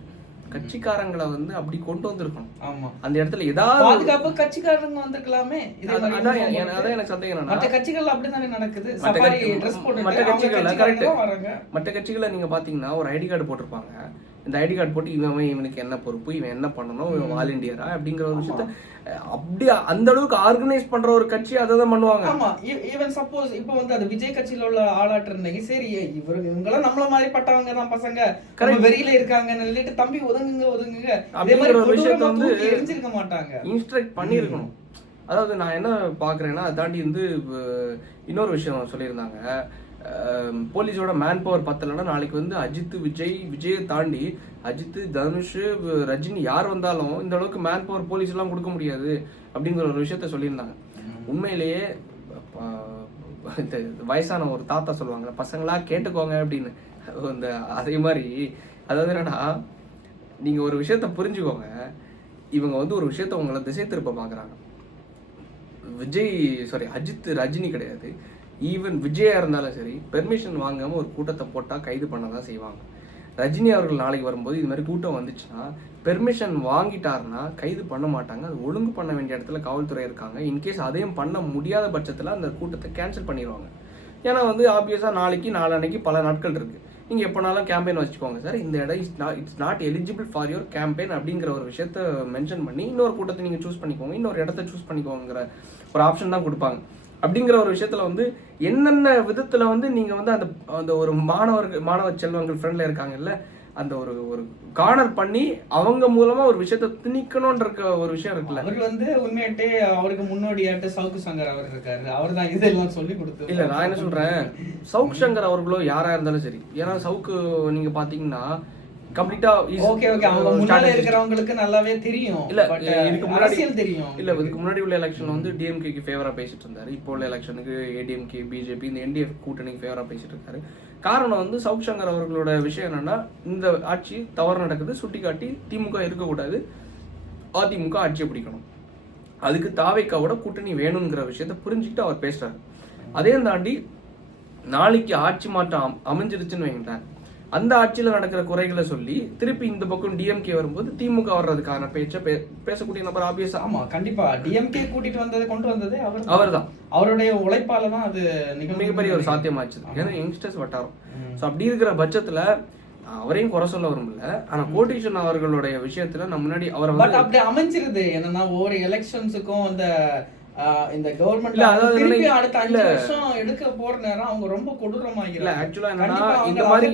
கட்சிக்காரங்களை வந்து அப்படி கொண்டு வந்திருக்கணும். ஆமா, அந்த இடத்துல ஏதாவது பாதுகாப்பு கட்சிக்காரங்க வந்திருக்கலாமே. அதான் எனக்கு சந்தேகம். மற்ற கட்சிகள் அப்படிதானே நடக்குது. மற்ற கட்சிகளை நீங்க பாத்தீங்கன்னா ஒரு ஐடி கார்டு போட்டிருப்பாங்க. இந்த ஐடி கார்டு போட்டு இவனுக்கு என்ன பொறுப்பு, இவன் என்ன பண்ணணும், இவன் வாலண்டியரா அப்படிங்கிற ஒரு விஷயத்த அப்படி அந்த அளவுக்கு ஆர்கனைஸ் பண்ற ஒரு கட்சி அதை தான் பண்ணுவாங்க. ஆமா, ஈவன் சப்போஸ் இப்போ வந்து அது விஜய் கட்சியில உள்ள ஆளாட்டு இருந்தீங்க, சரி இவங்கெல்லாம் நம்மள மாதிரி பட்டவங்க தான், பசங்க வெறியில இருக்காங்கன்னு சொல்லிட்டு தம்பி ஒதுங்குங்க அதே மாதிரி ஒரு விஷயத்த வந்து எரிஞ்சிருக்க மாட்டாங்க, இன்ஸ்ட்ரக்ட் பண்ணியிருக்கணும். அதாவது நான் என்ன பாக்குறேன்னா, அதை தாண்டி வந்து இன்னொரு விஷயம் சொல்லியிருந்தாங்க, போலீஸோட மேன் பவர் பத்தலைன்னா நாளைக்கு வந்து அஜித் விஜயை தாண்டி அஜித், தனுஷ், ரஜினி யார் வந்தாலும் இந்த அளவுக்கு மேன் பவர் போலீஸ் எல்லாம் கொடுக்க முடியாது அப்படிங்கிற ஒரு விஷயத்த சொல்லியிருந்தாங்க. உண்மையிலேயே இந்த வயசான ஒரு தாத்தா சொல்லுவாங்க, பசங்களா கேட்டுக்கோங்க அப்படின்னு. இந்த அதே மாதிரி அதாவது என்னன்னா, நீங்க ஒரு விஷயத்த புரிஞ்சுக்கோங்க, இவங்க வந்து ஒரு விஷயத்த உங்களை திசை திருப்ப பாக்குறாங்க. அஜித், ரஜினி கிடையாது, ஈவன் விஜயா இருந்தாலும் சரி, பெர்மிஷன் வாங்காம ஒரு கூட்டத்தை போட்டா கைது பண்ணதான் செய்வாங்க. ரஜினி அவர்கள் நாளைக்கு வரும்போது இது மாதிரி கூட்டம் வந்துச்சுன்னா பெர்மிஷன் வாங்கிட்டாருன்னா கைது பண்ண மாட்டாங்க. அது ஒழுங்கு பண்ண வேண்டிய இடத்துல காவல்துறை இருக்காங்க. இன்கேஸ் அதையும் பண்ண முடியாத பட்சத்தில் அந்த கூட்டத்தை கேன்சல் பண்ணிடுவாங்க. ஏன்னா வந்து ஆப்வியஸாக நாளன்னைக்கு பல நாட்கள் இருக்கு, நீங்கள் எப்போனாலும் கேம்பெயின் வச்சுக்கோங்க சார், இந்த இடம் it's not eligible for your campaign அப்படிங்கிற ஒரு விஷயத்த மென்ஷன் பண்ணி இன்னொரு கூட்டத்தை நீங்கள் சூஸ் பண்ணிக்கோங்க, இன்னொரு இடத்த சூஸ் பண்ணிக்கோங்கிற ஒரு ஆப்ஷன் தான் கொடுப்பாங்க. அப்படிங்கிற ஒரு விஷயத்துல வந்து என்னென்ன விதத்துல வந்து நீங்க வந்து அந்த ஒரு மாணவ செல்வங்கள் ஃப்ரெண்ட்ல இருக்காங்கல்ல, அந்த ஒரு கார்னர் பண்ணி அவங்க மூலமா ஒரு விஷயத்த திணிக்கணும்ன்ற ஒரு விஷயம் இருக்குல்ல. அவர் வந்து உண்மையாட்டே அவருக்கு முன்னோடியாட்டு சவுக்கு சங்கர் அவர் இருக்காரு, அவர் தான் இதெல்லாம் சொல்லி கொடுத்து. இல்ல நான் என்ன சொல்றேன், சவுக்கு சங்கர் அவர்களோ யாரா இருந்தாலும் சரி, ஏன்னா சவுக்கு நீங்க பாத்தீங்கன்னா கம்ப்ளீட்டா அவங்க முன்னால இருக்கிறவங்களுக்கு நல்லாவே தெரியும். இல்ல இதுக்கு முன்னாடி தெரியும். இல்ல இதுக்கு முன்னாடி உள்ள எலெக்ஷன்ல வந்து டிஎம்கேக்கு ஃபேவரா பேசிட்டு இருந்தாரு. இப்போ உள்ள எலெக்ஷனுக்கு ஏடிஎம்கே, பிஜேபி, இந்த என்டிஎஃப் கூட்டணிக்கு ஃபேவரா பேசிட்டு இருக்காரு. காரணம் வந்து சவுக் சங்கர் அவர்களோட விஷயம் என்னன்னா, இந்த ஆட்சி தவறு நடக்குது சுட்டி காட்டி திமுக இருக்கக்கூடாது, அதிமுக ஆட்சியை பிடிக்கணும், அதுக்கு தாவேக்காவோட கூட்டணி வேணுங்கிற விஷயத்த புரிஞ்சுக்கிட்டு அவர் பேசுறாரு. அதே தாண்டி நாளைக்கு ஆட்சி மாற்றம் அமைஞ்சிருச்சுன்னு வைங்களேன், அந்த ஆட்சியில நடக்கிற குறைகளை சொல்லி திருப்பி இந்த பக்கம் டிஎம்கே வரும்போது திமுக வர்றதுக்கான பேசக்கூடிய நபர் ஆப்வியஸா. ஆமா, கண்டிப்பா டிஎம்கே கூட்டிட்டு கொண்டு வந்ததே அவர்தான். அவருடைய உழைப்பால தான் அது மிகப்பெரிய ஒரு சாத்தியமாச்சு. ஏன்னா யங்ஸ்டர்ஸ் வட்டாரம். ஸோ அப்படி இருக்கிற பட்சத்துல அவரையும் குறை சொல்ல வரும்ல, ஆனா கோட்டீஸ்வரன் அவர்களுடைய விஷயத்துல நம்ம முன்னாடி அவரை அப்படி அமைஞ்சிருது. என்னன்னா ஒவ்வொரு எலெக்ஷன்ஸுக்கும் அந்த இந்த கவர்மெண்ட்ல திருப்பி அடுத்த 5 வருஷம் எடுக்க போற நேரம் அவங்க ரொம்ப கொடூரமாகிறாங்க. இல்ல ஆக்சுவலா என்னன்னா, இந்த மாதிரி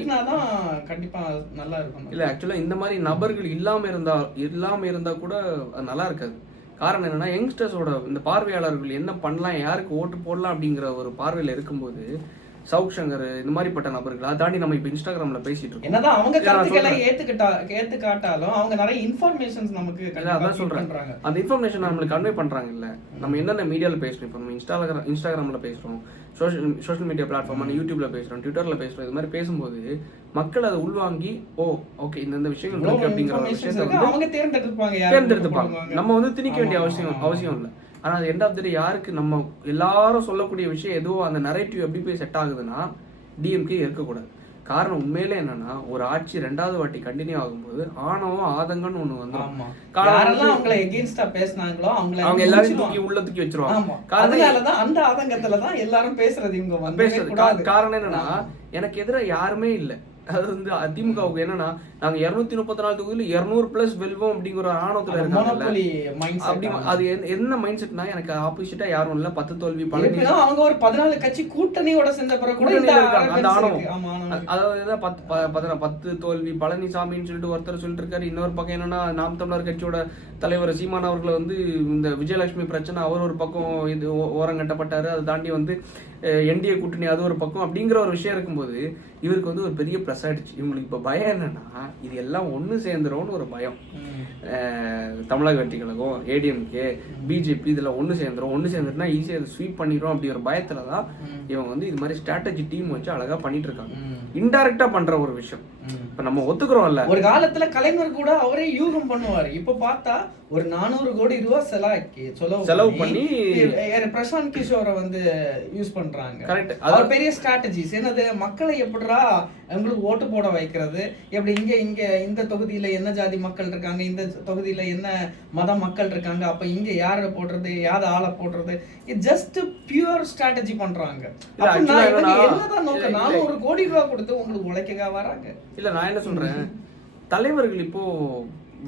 கண்டிப்பா நல்லா இருக்கும். இல்ல ஆக்சுவலா இந்த மாதிரி நபர்கள் இல்லாம இருந்தா கூட நல்லா இருக்காது. காரணம் என்னன்னா, யங்ஸ்டர்ஸோட இந்த பார்வையாளர்கள் என்ன பண்ணலாம், யாருக்கு ஓட்டு போடலாம் அப்படிங்கிற ஒரு பார்வையில இருக்கும்போது சவுக் சங்கர் இந்த மாதிரிப்பட்ட நபர்கள் அதை தாண்டி நம்ம இப்ப இன்ஸ்டாகிராம்ல பேசிட்டு இருக்கோம். என்னதான் அவங்க கருத்துக்களை ஏத்துக்காட்டாலும் அவங்க நிறைய இன்ஃபர்மேஷன்ஸ் நமக்கு அதான் சொல்றேன், அந்த இன்ஃபர்மேஷன் நம்மளுக்கு கன்வே பண்றாங்க. இல்ல நம்ம என்னென்ன மீடியால பேசுறோம், இப்போ நம்ம இன்ஸ்டாகிராம்ல பேசுறோம், சோஷியல் மீடியா பிளாட்ஃபார்ம் யூடியூப்ல பேசுறோம், ட்விட்டர்ல பேசுறோம், இது மாதிரி பேசும்போது மக்கள் அதை உள்வாங்கி ஓகே இந்த விஷயங்கள் இருக்கு அப்படிங்கிற ஒரு விஷயத்தை அவங்க தேர்ந்தெடுப்பாங்க. நம்ம வந்து திணிக்க வேண்டிய அவசியம் இல்லை. ஆனா அது எண்ட் ஆஃப் தி டே யாருக்கு நம்ம எல்லாரும் சொல்லக்கூடிய விஷயம் எதுவோ அந்த நரேட்டிவ் எப்படி போய் செட் ஆகுதுன்னா டிஎம்கே இருக்கக்கூடாது. காரணம் உண்மையிலே என்னன்னா, ஒரு ஆட்சி 2வது வாட்டி கண்டினியூ ஆகும்போது ஆணவம் ஆதங்கம்னு ஒண்ணு வந்து அவங்களை எகெயின்ஸ்டா பேசினாங்களோ அவங்க எல்லாரும் தூக்கி உள்ள தூக்கி வச்சிருவாங்க. அதனாலதான் அந்த ஆதங்கத்துலதான் எல்லாரும் பேசுறது. இவங்க பேசுறது காரணம் என்னன்னா, எனக்கு எதிராக யாருமே இல்லை. அது வந்து அதிமுகவுக்கு என்னன்னா, நாங்க 234 தொகுதியில 200+ வெல்வோம் அப்படிங்கிற ஒரு ஆணவத்துல இருக்காங்க. அது என்ன மைண்ட் செட்னா, எனக்கு ஆப்போசிட்டா யாரும் இல்ல, 10 தோல்வி பழனி, அவங்க ஒரு 14 கட்சி கூட்டணியோட சேர்ந்த பிறகு கூட அந்த ஆணவம். அதாவது 10 தோல்வி பழனிசாமின்னு சொல்லிட்டு ஒருத்தர் சொல்லிட்டு இருக்காரு. இன்னொரு பக்கம் என்னன்னா, நாம் தமிழர் கட்சியோட தலைவர் சீமான் அவர்களை வந்து இந்த விஜயலட்சுமி பிரச்சனை அவர் ஒரு பக்கம் இது ஓரங்கட்டப்பட்டாரு. அதை தாண்டி வந்து என்டிஏ கூட்டணி அது ஒரு பக்கம் அப்படிங்கிற ஒரு விஷயம் இருக்கும்போது இவருக்கு வந்து ஒரு பெரிய ப்ளஸ் ஆயிடுச்சு. இவங்களுக்கு இப்போ பயம் என்னன்னா இது எல்லாம் ஒன்று சேர்ந்துரும்னு ஒரு பயம். தமிழக வெற்றி கழகம், ஏடிஎம்கே, பிஜேபி இதெல்லாம் ஒன்று சேர்ந்துருன்னா ஈஸியாக அதை ஸ்வீப் பண்ணிடும் அப்படி ஒரு பயத்துல தான் இவங்க வந்து இது மாதிரி ஸ்ட்ராட்டஜி டீம் வச்சு அழகா பண்ணிட்டு இருக்காங்க. இன்டைரக்டா பண்ற ஒரு விஷயம் இப்ப நம்ம ஒத்துக்கிறோம்ல. ஒரு காலத்துல கலைஞர் கூட அவரே யூகம் பண்ணுவாரு. இப்ப பார்த்தா ஒரு 400 கோடி ரூபாய் செலவு பண்ணி பிரசாந்த் கிஷோரை வந்து யூஸ் பண்றாங்க. கரெக்ட். அது பெரிய ஸ்ட்ராட்டஜிஸ். என்னது மக்களை எப்படிரா உங்களுக்கு ஓட்டு போட வைக்கிறது, எப்படி இங்க இந்த தொகுதியில என்ன ஜாதி மக்கள் இருக்காங்க, இந்த தொகுதியில என்ன மத மக்கள் இருக்காங்க, அப்ப இங்க யாரை போடுறது, யார ஆளை போடுறது, இது ஜஸ்ட் பியூர் ஸ்ட்ராட்டஜி பண்றாங்க. என்னதான் நோக்கம்? 400 கோடி ரூபாய் கொடுத்து உங்களுக்கு உழைக்கவா வராங்க? இல்ல நான் என்ன சொல்றேன், தலைவர்கள் இப்போ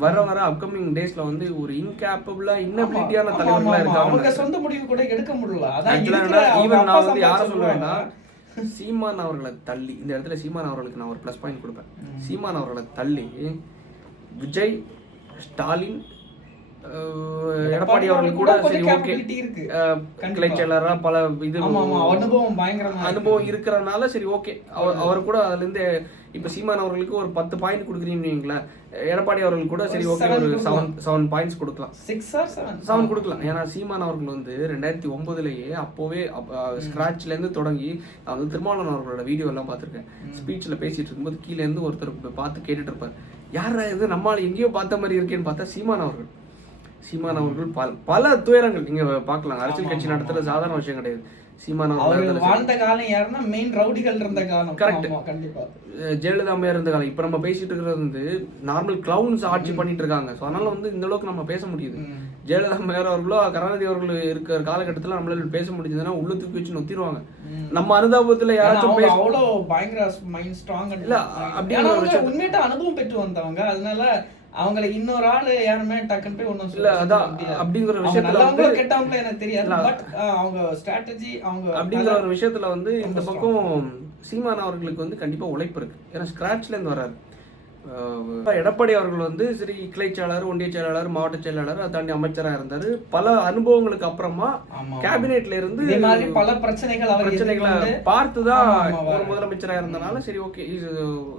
வர அப்கமிங் டேஸ்ல வந்து ஒரு இன்கேப்பபிளா இன்னபிலிட்டியான தலைவர்களா இருக்காங்க. அவங்க சொந்த முடிவு கூட எடுக்க முடியல. ஈவன் நான் வந்து யாரை சொல்லுவேன்னா சீமான் அவர்களை தள்ளி, இந்த இடத்துல சீமான் அவர்களுக்கு நான் ஒரு ப்ளஸ் பாயிண்ட் கொடுப்பேன். சீமான் அவர்களை தள்ளி விஜய், ஸ்டாலின், எடப்பாடி அவர்களுக்கு கூட சரி ஓகே கிளை செயலரா பல இது அனுபவம் இருக்கிறதுனால சரி ஓகே அவர் கூட அதுல இருந்து இப்ப சீமான் அவர்களுக்கு ஒரு 10 பாயிண்ட் கொடுக்குறீங்களா, எடப்பாடி அவர்களுக்கு கூட சரி ஓகே ஒரு 7 பாயிண்ட்ஸ் கொடுக்கலாம், 7 கொடுக்கலாம். ஏன்னா சீமான் அவர்கள் வந்து 2009லயே அப்போவே ஸ்கிராட்ச்ல இருந்து தொடங்கி நான் வந்து திருமாவளவன் அவர்களோட வீடியோ எல்லாம் பார்த்திருக்கேன். ஸ்பீச்ல பேசிட்டு இருக்கும்போது கீழே இருந்து ஒருத்தர் பார்த்து கேட்டுட்டு இருப்பார், யாரா இது நம்மளால எங்கேயோ பார்த்த மாதிரி இருக்கேன்னு பார்த்தா சீமான் அவர்கள் பல துயரங்கள் நீங்க பார்க்கலாம். அரசியல் கட்சி நடத்துறது சாதாரண விஷயம் கிடையாது. சீமான் அவர்கள் வாழ்ந்த காலம் யாருன்னா மெயின் ரவுடிகள் இருந்த காலம். கரெக்ட். கண்டிப்பா ஜெயலலிதா அம்மையார் இருந்த காலம். இப்ப நம்ம பேசிட்டு இருக்கிறது வந்து நார்மல் கிளவுன்ஸ் ஆட்சி பண்ணிட்டு இருக்காங்க. ஸோ அதனால வந்து இந்த அளவுக்கு நம்ம பேச முடியுது. ஜெயலலிதா அம்மையார் அவர்களோ கருணாநிதி அவர்கள் இருக்கிற காலகட்டத்தில் நம்மளால பேச முடிஞ்சதுன்னா உள்ள தூக்கி வச்சு நொத்திடுவாங்க. நம்ம அனுபவத்துல யாராச்சும் அவ்வளோ பயங்கர மைண்ட் ஸ்ட்ராங் இல்ல அப்படி உண்மையிட்ட அனுபவம் பெற்று வந்தவங்க. அதனால அவங்கள இன்னொரு ஆளு யாருமே டக்குன்னு போய் ஒண்ணும் இல்ல அதான் அப்படிங்கிற விஷயத்துல வந்து கெட்டவங்கள எனக்கு தெரியாது. பட் அவங்க ஸ்ட்ராட்டஜி அவங்க அப்படிங்கிற ஒரு விஷயத்துல வந்து இந்த பக்கம் சீமான் அவர்களுக்கு வந்து கண்டிப்பா உழைப்பு இருக்கு. ஏன்னா ஸ்கிராட்ச்ல இருந்து வராரு. எடப்பாடி அவர்கள் வந்து சரி கிளை செயலாளர், ஒன்றிய செயலாளர், மாவட்ட செயலாளர், அதை தாண்டி அமைச்சரா இருந்தாரு. பல அனுபவங்களுக்கு அப்புறமா கேபினெட்ல இருந்து பல பிரச்சனைகளை பார்த்துதான் ஒரு முதலமைச்சரா இருந்தனால சரி okay is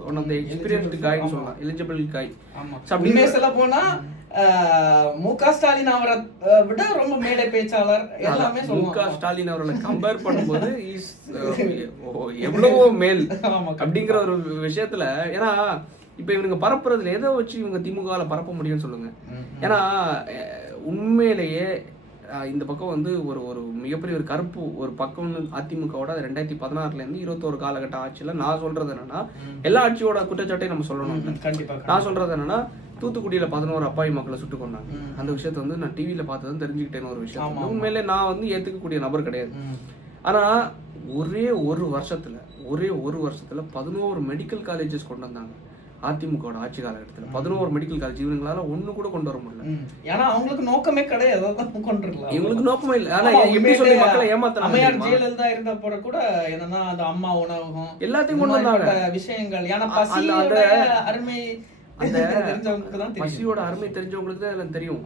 one of the experienced காய்னு சொல்லலாம், எலிஜிபிள் காய். அப்படியே சொல்ல போனா முக ஸ்டாலின் அவரை விட ரொம்ப மேடை பேச்சாளர் எல்லாமே முக ஸ்டாலின் அவர்களை கம்பேர் பண்ணும்போது எவ்வளவோ மேல் அப்படிங்கிற ஒரு விஷயத்துல. ஏன்னா இப்ப இவங்க பரப்புறதுல எதை வச்சு இவங்க திமுகல பரப்ப முடியும்னு சொல்லுங்க. ஏன்னா உண்மையிலேயே இந்த பக்கம் வந்து ஒரு மிகப்பெரிய ஒரு கருப்பு ஒரு பக்கம் அதிமுகவோட 2016 இருந்து 21 காலகட்ட ஆட்சியில நான் சொல்றது என்னன்னா எல்லா ஆட்சியோட குற்றச்சாட்டையும் நம்ம சொல்லணும். கண்டிப்பா நான் சொல்றது என்னன்னா தூத்துக்குடியில 11 அப்பாவி மக்களை சுட்டு கொண்டாங்க. அந்த விஷயத்த வந்து நான் டிவியில பார்த்ததும் தெரிஞ்சுக்கிட்டேன்னு ஒரு விஷயம். உண்மையிலே நான் வந்து ஏத்துக்கக்கூடிய நபர் கிடையாது. ஆனா ஒரே ஒரு வருஷத்துல 11 மெடிக்கல் காலேஜஸ் கொண்டு வந்தாங்க அதிமுக ஆட்சி காலகட்டத்தில். 11 மெடிக்கல் காலேஜ் இவங்களால ஒண்ணு கூட கொண்டு வர முடியல. ஏன்னா அவங்களுக்கு நோக்கமே கிடையாது, அதான் கொண்டு வரலாம். இவங்களுக்கு நோக்கமே இல்லை. ஆனா எப்படி சொல்லி மக்களை ஏமாத்தலாம். அம்மையார் ஜெயலலிதா இருந்த போற கூட என்னன்னா அந்த அம்மா உணவகம் எல்லாத்தையும் கொண்டு வந்தாங்க விஷயங்கள். ஏன்னா பசியோட அருமை பசியோட அருமை தெரிஞ்சவங்களுக்கு தான் எல்லாம் தெரியும்.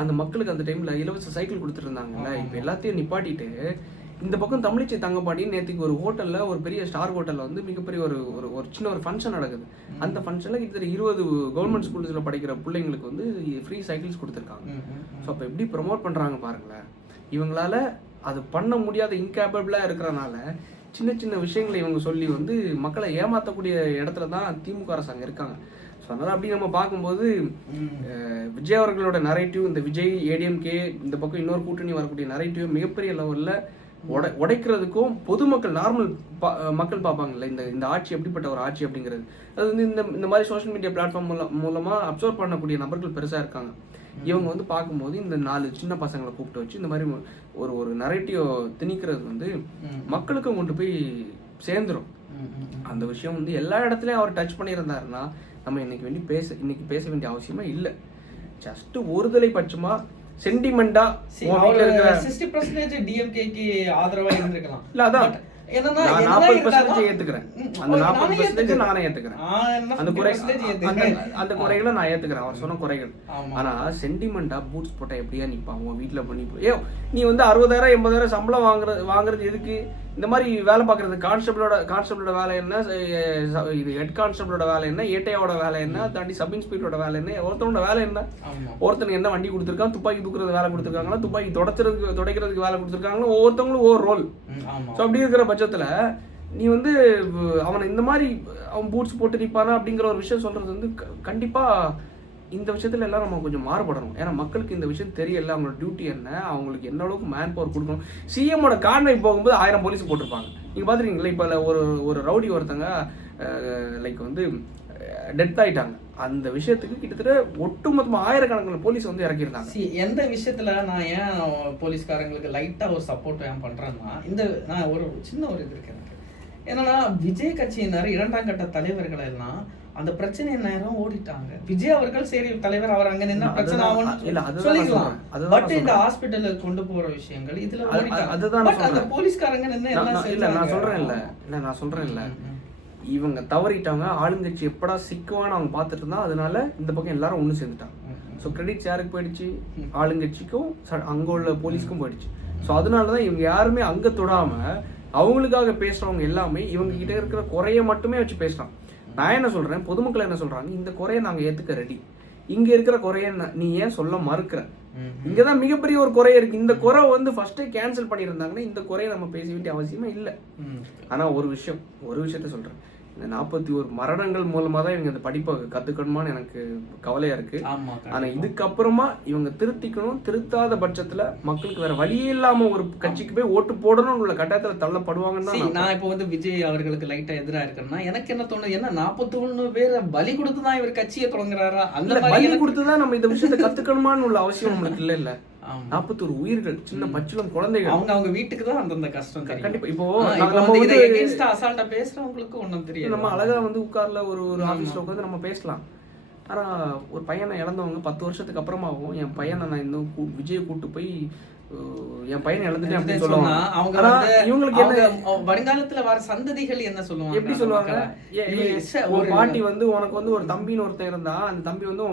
அந்த மக்களுக்கு அந்த டைம்ல இலவச சைக்கிள் கொடுத்துட்டு இருந்தாங்கல்ல. இப்ப எல்லாத்தையும் நிப்பாட்டிட்டு இந்த பக்கம் தமிழிச்சை தங்கப்பாடி நேற்றுக்கு ஒரு ஹோட்டல்ல, ஒரு பெரிய ஸ்டார் ஹோட்டல்ல வந்து மிகப்பெரிய ஒரு சின்ன ஒரு ஃபங்க்ஷன் நடக்குது. அந்த ஃபங்க்ஷன்ல கிட்டத்தட்ட 20 கவர்மெண்ட் ஸ்கூல்ஸ்ல படிக்கிற பிள்ளைங்களுக்கு வந்து ஃப்ரீ சைக்கிள்ஸ் கொடுத்துருக்காங்க. ஸோ அப்போ எப்படி ப்ரொமோட் பண்றாங்க பாருங்களேன். இவங்களால அது பண்ண முடியாத இன்கேப்பபிளா இருக்கிறனால சின்ன சின்ன விஷயங்களை இவங்க சொல்லி வந்து மக்களை ஏமாற்றக்கூடிய இடத்துல தான் திமுக அரசாங்கம் இருக்காங்க. ஸோ அதனால அப்படி நம்ம பார்க்கும்போது விஜய் அவர்களோட நரேட்டிவ், இந்த விஜய் ஏடிஎம்கே இந்த பக்கம் இன்னொரு கூட்டணி வரக்கூடிய நரேட்டிவ் மிகப்பெரிய லெவலில் உடைக்கிறதுக்கும் பொதுமக்கள் நார்மல் மக்கள் பார்ப்பாங்கல்ல இந்த ஆட்சி எப்படிப்பட்ட ஒரு ஆட்சி அப்படிங்கிறது. அது வந்து இந்த மாதிரி சோஷியல் மீடியா பிளாட்ஃபார்ம் மூலமா அப்சர்வ் பண்ணக்கூடிய நபர்கள் பெருசா இருக்காங்க. இவங்க வந்து பார்க்கும்போது இந்த 4 சின்ன பசங்களை கூப்பிட்டு வச்சு இந்த மாதிரி ஒரு நரேட்டிவ் திணிக்கிறது வந்து மக்களுக்கும் கொண்டு போய் சேர்ந்துரும். அந்த விஷயம் வந்து எல்லா இடத்துலயும் அவர் டச் பண்ணியிருந்தாருன்னா நம்ம இன்னைக்கு பேச வேண்டிய அவசியமே இல்லை. ஜஸ்ட் ஒருதலை பட்சமா சென்டிமெண்டா 60% டிஎம்கேக்கு ஆதரவா இருந்திருக்கலாம். இல்ல அதான் என்னன்னா 40% ஏத்துக்கிறேன். அந்த 40% நானே ஏத்துக்கிறேன். அந்த குறைகளை நான் ஏத்துக்கிறேன், அவர் சொன்ன குறைகள். ஆனா சென்டிமெண்டா பூட்ஸ் போட்டா எப்படியா நிப்பான் உன் வீட்டுல பண்ணி நீ வந்து 60,000 80,000 சம்பளம் வாங்குறது எதுக்கு? இந்த மாதிரி வேலை பார்க்குறது கான்ஸ்டபிளோட வேலை என்ன, இது ஹெட் கான்ஸ்டபிளோட வேலை என்ன, ஏட்டையோட வேலை என்ன, தாண்டி சப் இன்ஸ்பெக்டரோட வேலை என்ன, ஒருத்தனோட வேலை என்ன, ஒருத்தனுக்கு என்ன வண்டி கொடுத்துருக்கான், துப்பாக்கி தூக்குறது வேலை கொடுத்துருக்காங்களா, துப்பாக்கி துடைக்கிறதுக்கு வேலை கொடுத்துருக்காங்களா, ஒவ்வொருத்தவங்களும் ஒவ்வொரு ரோல். ஸோ அப்படி இருக்கிற பட்சத்தில் நீ வந்து அவனை இந்த மாதிரி அவன் பூட்ஸ் போட்டு நிற்பானா அப்படிங்கிற ஒரு விஷயம் சொல்கிறது வந்து கண்டிப்பாக இந்த விஷயத்துல எல்லாம் நம்ம கொஞ்சம் மாறுபடணும். ஏன்னா மக்களுக்கு இந்த விஷயம் தெரியல, அவங்களோட டியூட்டி என்ன, அவங்களுக்கு என்ன அளவுக்கு மேன் பவர் கொடுக்கணும். சிஎம்மோட கான்வாய் போகும்போது 1000 போலீஸ் போட்டிருப்பாங்க. நீங்கள் பார்த்துருக்கீங்களா? இப்போ ஒரு ரவுடி ஒருத்தங்க லைக் வந்து டெத் ஆயிட்டாங்க. அந்த விஷயத்துக்கு கிட்டத்தட்ட ஒட்டுமொத்தமாக ஆயிரக்கணக்கான போலீஸ் வந்து இறக்கியிருந்தாங்க. எந்த விஷயத்துல நான் ஏன் போலீஸ்காரங்களுக்கு லைட்டா ஒரு சப்போர்ட் ஏன் பண்றேன்னா, நான் ஒரு சின்ன ஒரு இது இருக்கு எனக்கு. என்னன்னா விஜய் கட்சியினர் 2ஆம் கட்ட தலைவர்கள் எல்லாம் அந்த பிரச்சனை நேரம் ஓடிட்டாங்க. விஜய் அவர்கள் சரி தலைவர், அவர் அங்க நின்று பிரச்சனை ஆகும்னு சொல்லிக்கலாம். பட் இந்த ஹாஸ்பிட்டலுக்கு கொண்டு போற விஷயங்கள் இதுல ஓடிட்டாங்க. போலீஸ்காரங்க நின்று நான் சொல்றேன் இல்ல இவங்க தவறிட்டாங்க. ஆளுங்கட்சி எப்படா சிக்குவான்னு அவங்க பார்த்துட்டு இருந்தா, அதனால இந்த பக்கம் எல்லாரும் ஒண்ணு சேர்ந்துட்டாங்க. ஸோ கிரெடிட்ஸ் யாருக்கு போயிடுச்சு? ஆளுங்கட்சிக்கும் அங்க உள்ள போலீஸ்க்கும் போயிடுச்சு. ஸோ அதனாலதான் இவங்க யாருமே அங்க தொடாம அவங்களுக்காக பேசுறவங்க எல்லாமே இவங்க கிட்ட இருக்கிற குறைய மட்டுமே வச்சு பேசுறாங்க. நான் என்ன சொல்றேன், பொதுமக்கள் என்ன சொல்றாங்க, இந்த குறைய நாங்க ஏத்துக்க ரெடி, இங்க இருக்கிற குறைய நீ ஏன் சொல்ல மறுக்கிற, இங்கதான் மிகப்பெரிய ஒரு குறை இருக்கு, இந்த குறை வந்து ஃபர்ஸ்டே கேன்சல் பண்ணியிருந்தாங்கன்னா இந்த குறைய நம்ம பேச வேண்டிய அவசியமே இல்லை. ஆனா ஒரு விஷயத்த சொல்றேன், இந்த 41 மரணங்கள் மூலமா தான் இவங்க இந்த படிப்பை கத்துக்கணுமான்னு எனக்கு கவலையா இருக்கு. ஆனா இதுக்கப்புறமா இவங்க திருத்திக்கணும். திருத்தாத பட்சத்துல மக்களுக்கு வேற வழியே இல்லாம ஒரு கட்சிக்கு போய் ஓட்டு போடணும்னு உள்ள கட்டாயத்துல தள்ளப்படுவாங்கன்னு நான் இப்போ வந்து விஜய் அவர்களுக்கு லைட்டா எதிராக இருக்கேன்னா எனக்கு என்ன தோணுது, என்ன 41 பேரை பலி கொடுத்துதான் இவர் கட்சியை தொடங்குறாரா? அந்த பலி கொடுத்துதான் நம்ம இந்த விஷயத்தை கத்துக்கணுமான்னு உள்ள அவசியம் நம்மளுக்கு இல்ல. 41 உயிர்கள், சின்ன பச்சிலம் குழந்தைகள், அவங்க வீட்டுக்கு தான் அந்த கஷ்டம். கண்டிப்பா இப்போ அசால்ட்டா பேசுறவங்களுக்கு ஒண்ணும் தெரியும். நம்ம அழகா வந்து உட்கார்ல ஒரு ஆபீஸ்ல உட்காந்து நம்ம பேசலாம். ஆனா ஒரு பையனை இழந்தவங்க 10 வருஷத்துக்கு அப்புறமாவும் என் பையனை நான் இன்னும் விஜய் கூட்டு போய் என் பையனை இழந்துட்டேன் அப்படின்னு சொல்லுவாங்க. இவங்களுக்கு என்ன வருங்காலத்துல வர சந்ததிகள் என்ன சொல்லுவாங்க, எப்படி சொல்லுவாங்க? ஒரு பாட்டி வந்து உனக்கு வந்து ஒரு தம்பின்னு ஒருத்தன் இருந்தா, அந்த தம்பி வந்து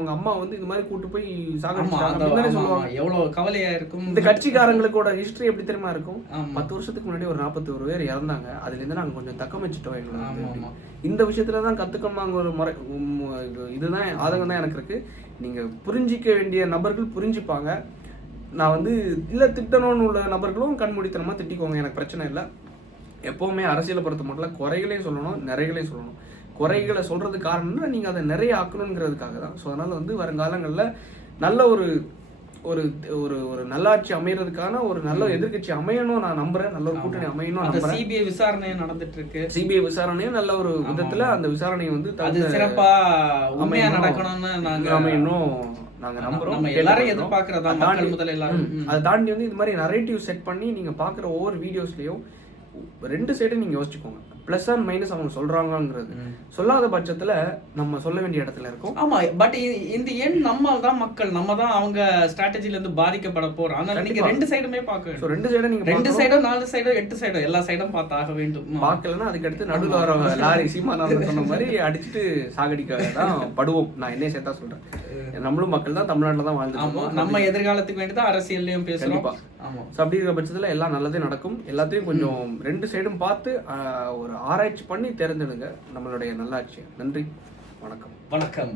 உங்க அம்மா வந்து இந்த மாதிரி கூட்டு போய் சாகடிச்சாங்க சொல்லுவாங்க. எவ்வளவு கவலையா இருக்கும். இந்த கட்சிக்காரங்களுக்கோட ஹிஸ்டரி எப்படி தெரியுமா இருக்கும்? 10 வருஷத்துக்கு முன்னாடி ஒரு 41 பேர் இறந்தாங்க, அதுல இருந்து நாங்க கொஞ்சம் தக்கம் வச்சுட்டோம் எங்களை. இந்த விஷயத்துலதான் கத்துக்கணும் ஒரு முறை. இதுதான் ஆதங்கம் தான் எனக்கு இருக்கு. நீங்க புரிஞ்சிக்க வேண்டிய நபர்கள் புரிஞ்சுப்பாங்க. நான் வந்து இல்லை திட்டணும்னு உள்ள நபர்களும் கண்மூடித்தனமாக திட்டிக்கோங்க, எனக்கு பிரச்சனை இல்லை. எப்போவுமே அரசியலை பொறுத்த மட்டும் குறைகளையும் சொல்லணும், நிறைகளையும் சொல்லணும். குறைகளை சொல்கிறதுக்கு காரணம்னா நீங்கள் அதை நிறைய ஆக்கணுங்கிறதுக்காக தான். ஸோ அதனால் வந்து வருங்காலங்களில் நல்ல ஒரு ஒரு ஒரு நல்லாட்சி அமைகிறதுக்கான ஒரு நல்ல எதிர்கட்சி அமையணும் நான் நம்புறேன். நல்ல ஒரு கூட்டணி அமையணும் நம்புறேன். சிபிஐ விசாரணையும் நடந்துட்டு இருக்கு. சிபிஐ விசாரணையும் நல்ல ஒரு விதத்துல அந்த விசாரணை வந்து சிறப்பா உண்மையா நடக்கணும்னு நாங்க அமையணும் நாங்க நம்புறோம். நம்ம எல்லாரும் எதிர்பார்க்கறதா மக்கள் முதல்ல எல்லாரும். அதை தாண்டி வந்து இந்த மாதிரி நரேட்டிவ் செட் பண்ணி நீங்க பாக்குற ஒவ்வொரு வீடியோஸ்லயும் 2 சைடும் நீங்க யோசிச்சுக்கோங்க. பிளஸ் அண்ட் மைனஸ் அவங்க சொல்றாங்கிறது சொல்லாத பட்சத்துல நம்ம சொல்ல வேண்டிய இடத்துல இருக்கும். ஆமா, பட் இந்த எண் நம்ம தான் மக்கள், நம்ம தான் அவங்க ஸ்ட்ராட்டஜில இருந்து பாதிக்கப்பட போறோம். அதனால நீங்க 2 சைடுமே பார்க்க வேண்டும். 2 சைடும் நீங்க 2 சைடும் 4 சைடும் 8 சைடும் எல்லா சைடும் பார்த்தாக வேண்டும். பார்க்கலன்னா அதுக்கு அடுத்து நடுவில் வர லாரி சீமானந்தன் சொன்ன மாதிரி அடிச்சுட்டு சாகடிக்க தான் படுவோம். நான் என்ன சேர்த்தா சொல்றேன், நம்மளும் மக்கள் தான், தமிழ்நாட்டில் தான் வாழ்ந்துருக்கோம். நம்ம எதிர்காலத்துக்கு வேண்டி தான் அரசியல்லையும் பேசணும். அப்படி இருக்கிற பட்சத்துல எல்லாம் நல்லதே நடக்கும். எல்லாத்தையும் கொஞ்சம் 2 சைடும் பார்த்து ஒரு ஆராய்ச்சி பண்ணி தேர்ந்தெடுங்க நம்மளுடைய நல்லாட்சி. நன்றி, வணக்கம்.